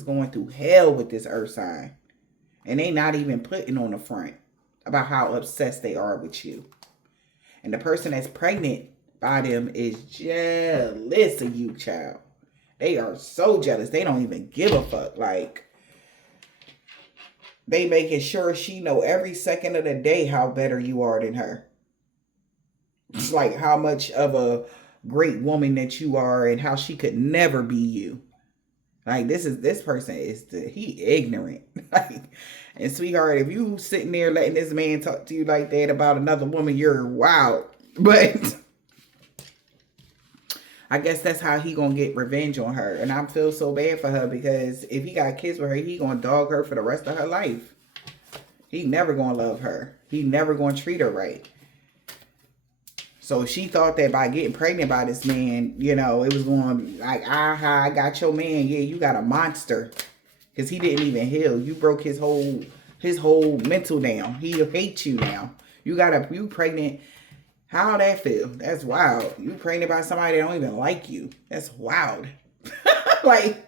going through hell with this earth sign. And they not even putting on the front about how obsessed they are with you. And the person that's pregnant by them is jealous of you, child. They are so jealous. They don't even give a fuck. Like, they making sure she know every second of the day how better you are than her. It's like how much of a great woman that you are and how she could never be you. Like, this person is he ignorant. Like, and sweetheart, if you sitting there letting this man talk to you like that about another woman, you're wild. But I guess that's how he gonna get revenge on her. And I feel so bad for her because if he got kids with her, he gonna dog her for the rest of her life. He never gonna love her. He never gonna treat her right. So she thought that by getting pregnant by this man, you know, it was going like, aha, I got your man. Yeah, you got a monster. Because he didn't even heal. You broke his whole mental down. He hates you now. You pregnant. How that feel? That's wild. You pregnant by somebody that don't even like you. That's wild. Like,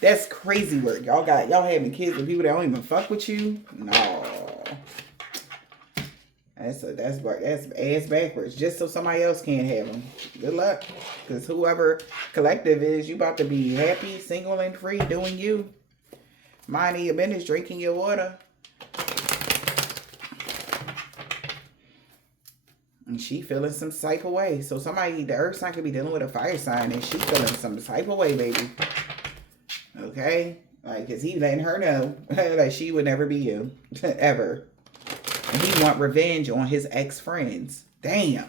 that's crazy work. Y'all having kids with people that don't even fuck with you? No. That's ass backwards. Just so somebody else can't have them. Good luck. Because whoever collective is, you about to be happy, single, and free, doing you. Minding your business, drinking your water. And she feeling some type of way. So somebody, the earth sign could be dealing with a fire sign and she feeling some type of way, baby. Okay? Like, because he letting her know that she would never be you. Ever. And he want revenge on his ex-friends. Damn.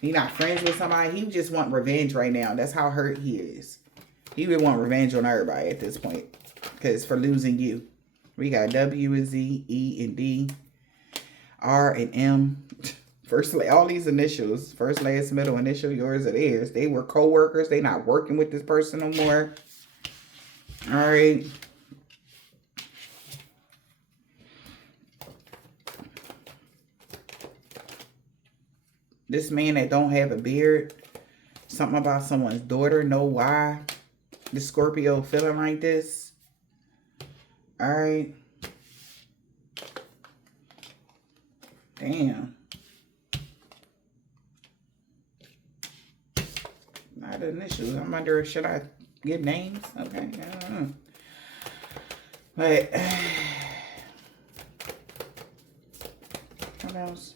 He not friends with somebody. He just want revenge right now. That's how hurt he is. He would want revenge on everybody at this point. Because for losing you. We got W and Z, E and D, R and M. First, all these initials, first, last, middle, initial, yours and theirs. They were co-workers. They not working with this person no more. All right. This man that don't have a beard. Something about someone's daughter. Know why the Scorpio feeling like this. All right. Damn. Not initials. I'm wondering, should I give names? Okay. I don't know. But what else?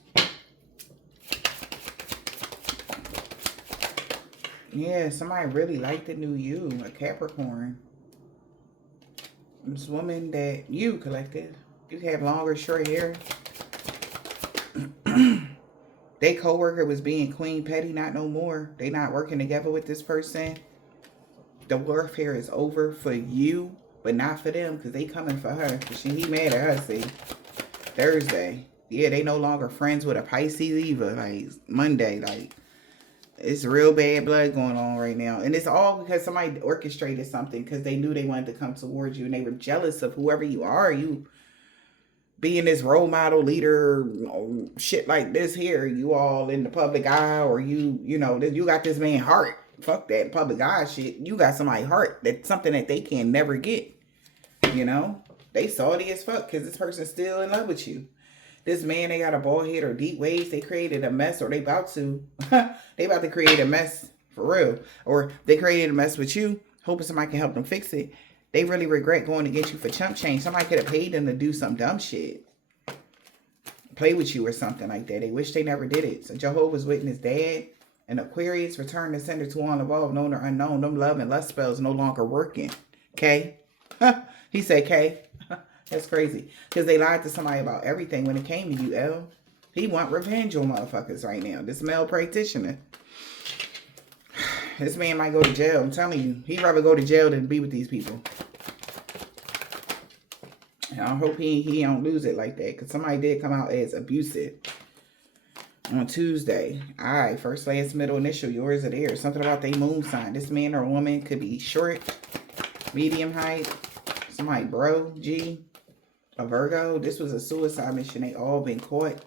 Yeah, somebody really liked the new you, a Capricorn. This woman that you collected, you have longer, short hair. They co-worker was being queen petty, not no more. They not working together with this person. The warfare is over for you, but not for them, because they coming for her. He mad at her, see. Thursday. Yeah, they no longer friends with a Pisces either. Like, Monday, like, It's real bad blood going on right now. And it's all because somebody orchestrated something because they knew they wanted to come towards you and they were jealous of whoever you are. You being this role model leader, shit like this here, you all in the public eye, or you know, you got this man heart. Fuck that public eye shit. You got somebody's heart. That's something that they can never get. You know? They salty as fuck because this person's still in love with you. This man, they got a bald head or deep waves. They created a mess, or they about to. They about to create a mess for real. Or they created a mess with you, hoping somebody can help them fix it. They really regret going to get you for chump change. Somebody could have paid them to do some dumb shit. Play with you or something like that. They wish they never did it. So Jehovah's Witness dad and Aquarius return the sender to all involved, known or unknown. Them love and lust spells no longer working. Okay? He said, "K." That's crazy. Because they lied to somebody about everything when it came to you, L. He want revenge on motherfuckers right now. This male practitioner. This man might go to jail. I'm telling you. He'd rather go to jail than be with these people. And I hope he don't lose it like that. Because somebody did come out as abusive on Tuesday. Alright. First, last, middle, initial. Yours or theirs. Something about their moon sign. This man or woman could be short, medium height. Somebody bro, G. A Virgo. This was a suicide mission. They all been caught.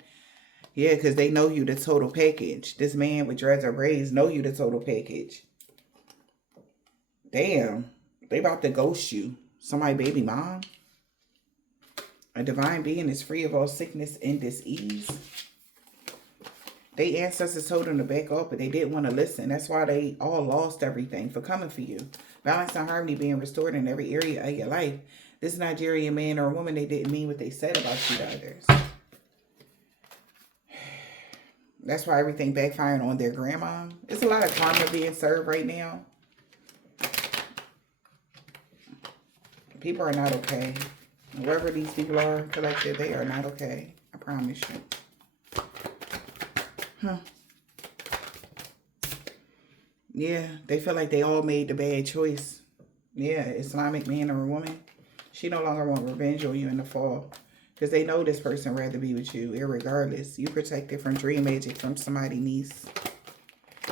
Yeah, because they know you the total package. This man with dreads or braids know you the total package. Damn. They about to ghost you. Somebody baby mom. A divine being is free of all sickness and disease. They ancestors told them to back off, but they didn't want to listen. That's why they all lost everything for coming for you. Balance and harmony being restored in every area of your life. This Nigerian man or woman, they didn't mean what they said about you to others. That's why everything backfired on their grandma. There's a lot of karma being served right now. People are not okay. Whoever these people are collected, they are not okay. I promise you. Huh. Yeah, they feel like they all made the bad choice. Yeah, Islamic man or woman. She no longer want revenge on you in the fall. Because they know this person rather be with you, irregardless. You protected from dream magic from somebody's niece.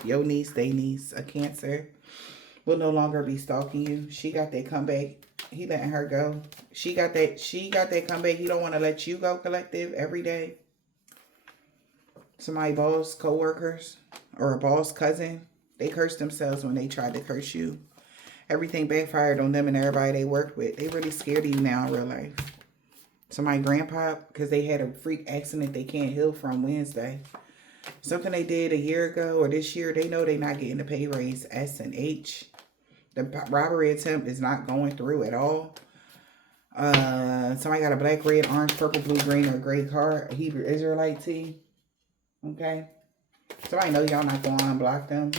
Your niece, they niece, a Cancer. Will no longer be stalking you. She got that comeback. He letting her go. She got that comeback. He don't want to let you go, collective, every day. Somebody boss, co-workers, or a boss cousin. They cursed themselves when they tried to curse you. Everything backfired on them and everybody they worked with. They really scared of you now in real life. Somebody grandpa, because they had a freak accident they can't heal from Wednesday. Something they did a year ago or this year, they know they're not getting the pay raise. S and H. The robbery attempt is not going through at all. Somebody got a black, red, orange, purple, blue, green, or gray card. A Hebrew Israelite tee. Okay. Somebody know y'all not going to unblock them.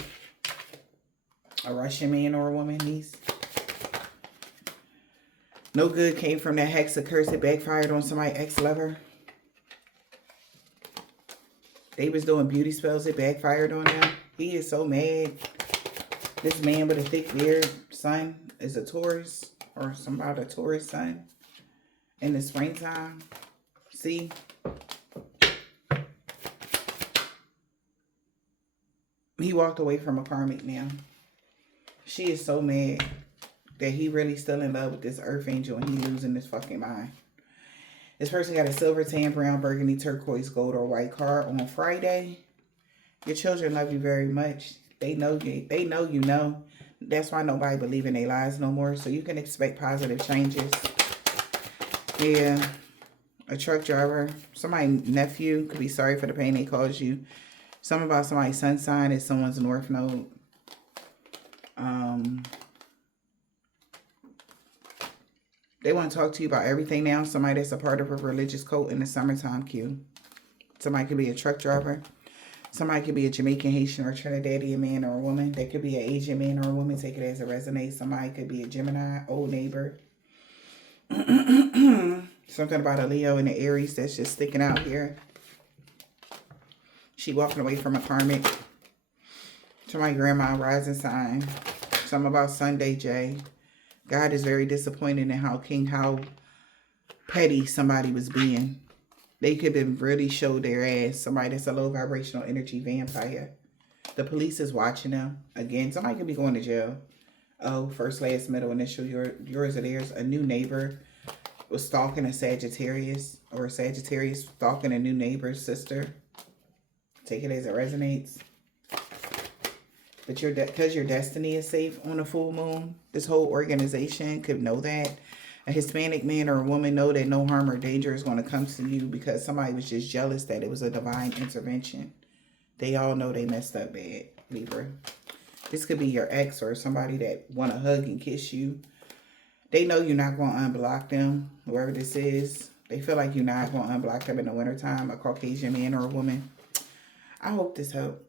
A Russian man or a woman, niece. No good came from that hex or curse. It backfired on somebody's ex-lover. They was doing beauty spells. It backfired on them. He is so mad. This man with a thick beard, sun, is a Taurus. Or somebody a Taurus sun. In the springtime. See? He walked away from a karmic now. She is so mad that he really still in love with this earth angel and he losing his fucking mind. This person got a silver, tan, brown, burgundy, turquoise, gold, or white card on Friday. Your children love you very much. They know you. They know you know. That's why nobody believes in their lies no more. So you can expect positive changes. Yeah. A truck driver. Somebody's nephew could be sorry for the pain they caused you. Something about somebody's sun sign is someone's north node. They want to talk to you about everything now. Somebody that's a part of a religious cult in the summertime queue. Somebody could be a truck driver. Somebody could be a Jamaican, Haitian, or Trinidadian man or a woman. They could be an Asian man or a woman. Take it as a resonate. Somebody could be a Gemini, old neighbor. Something about a Leo and an Aries that's just sticking out here. She walking away from a karmic. To my grandma, rising sign. Something about Sunday, Jay. God is very disappointed in how petty somebody was being. They could have really showed their ass. Somebody that's a low vibrational energy vampire. The police is watching them. Again, somebody could be going to jail. Oh, first, last, middle, initial, yours or theirs. A new neighbor was stalking a Sagittarius, or a Sagittarius stalking a new neighbor's sister. Take it as it resonates. But because your destiny is safe on a full moon, this whole organization could know that. A Hispanic man or a woman know that no harm or danger is going to come to you because somebody was just jealous that it was a divine intervention. They all know they messed up bad, Libra. This could be your ex or somebody that want to hug and kiss you. They know you're not going to unblock them, whoever this is. They feel like you're not going to unblock them in the wintertime, a Caucasian man or a woman. I hope this helped.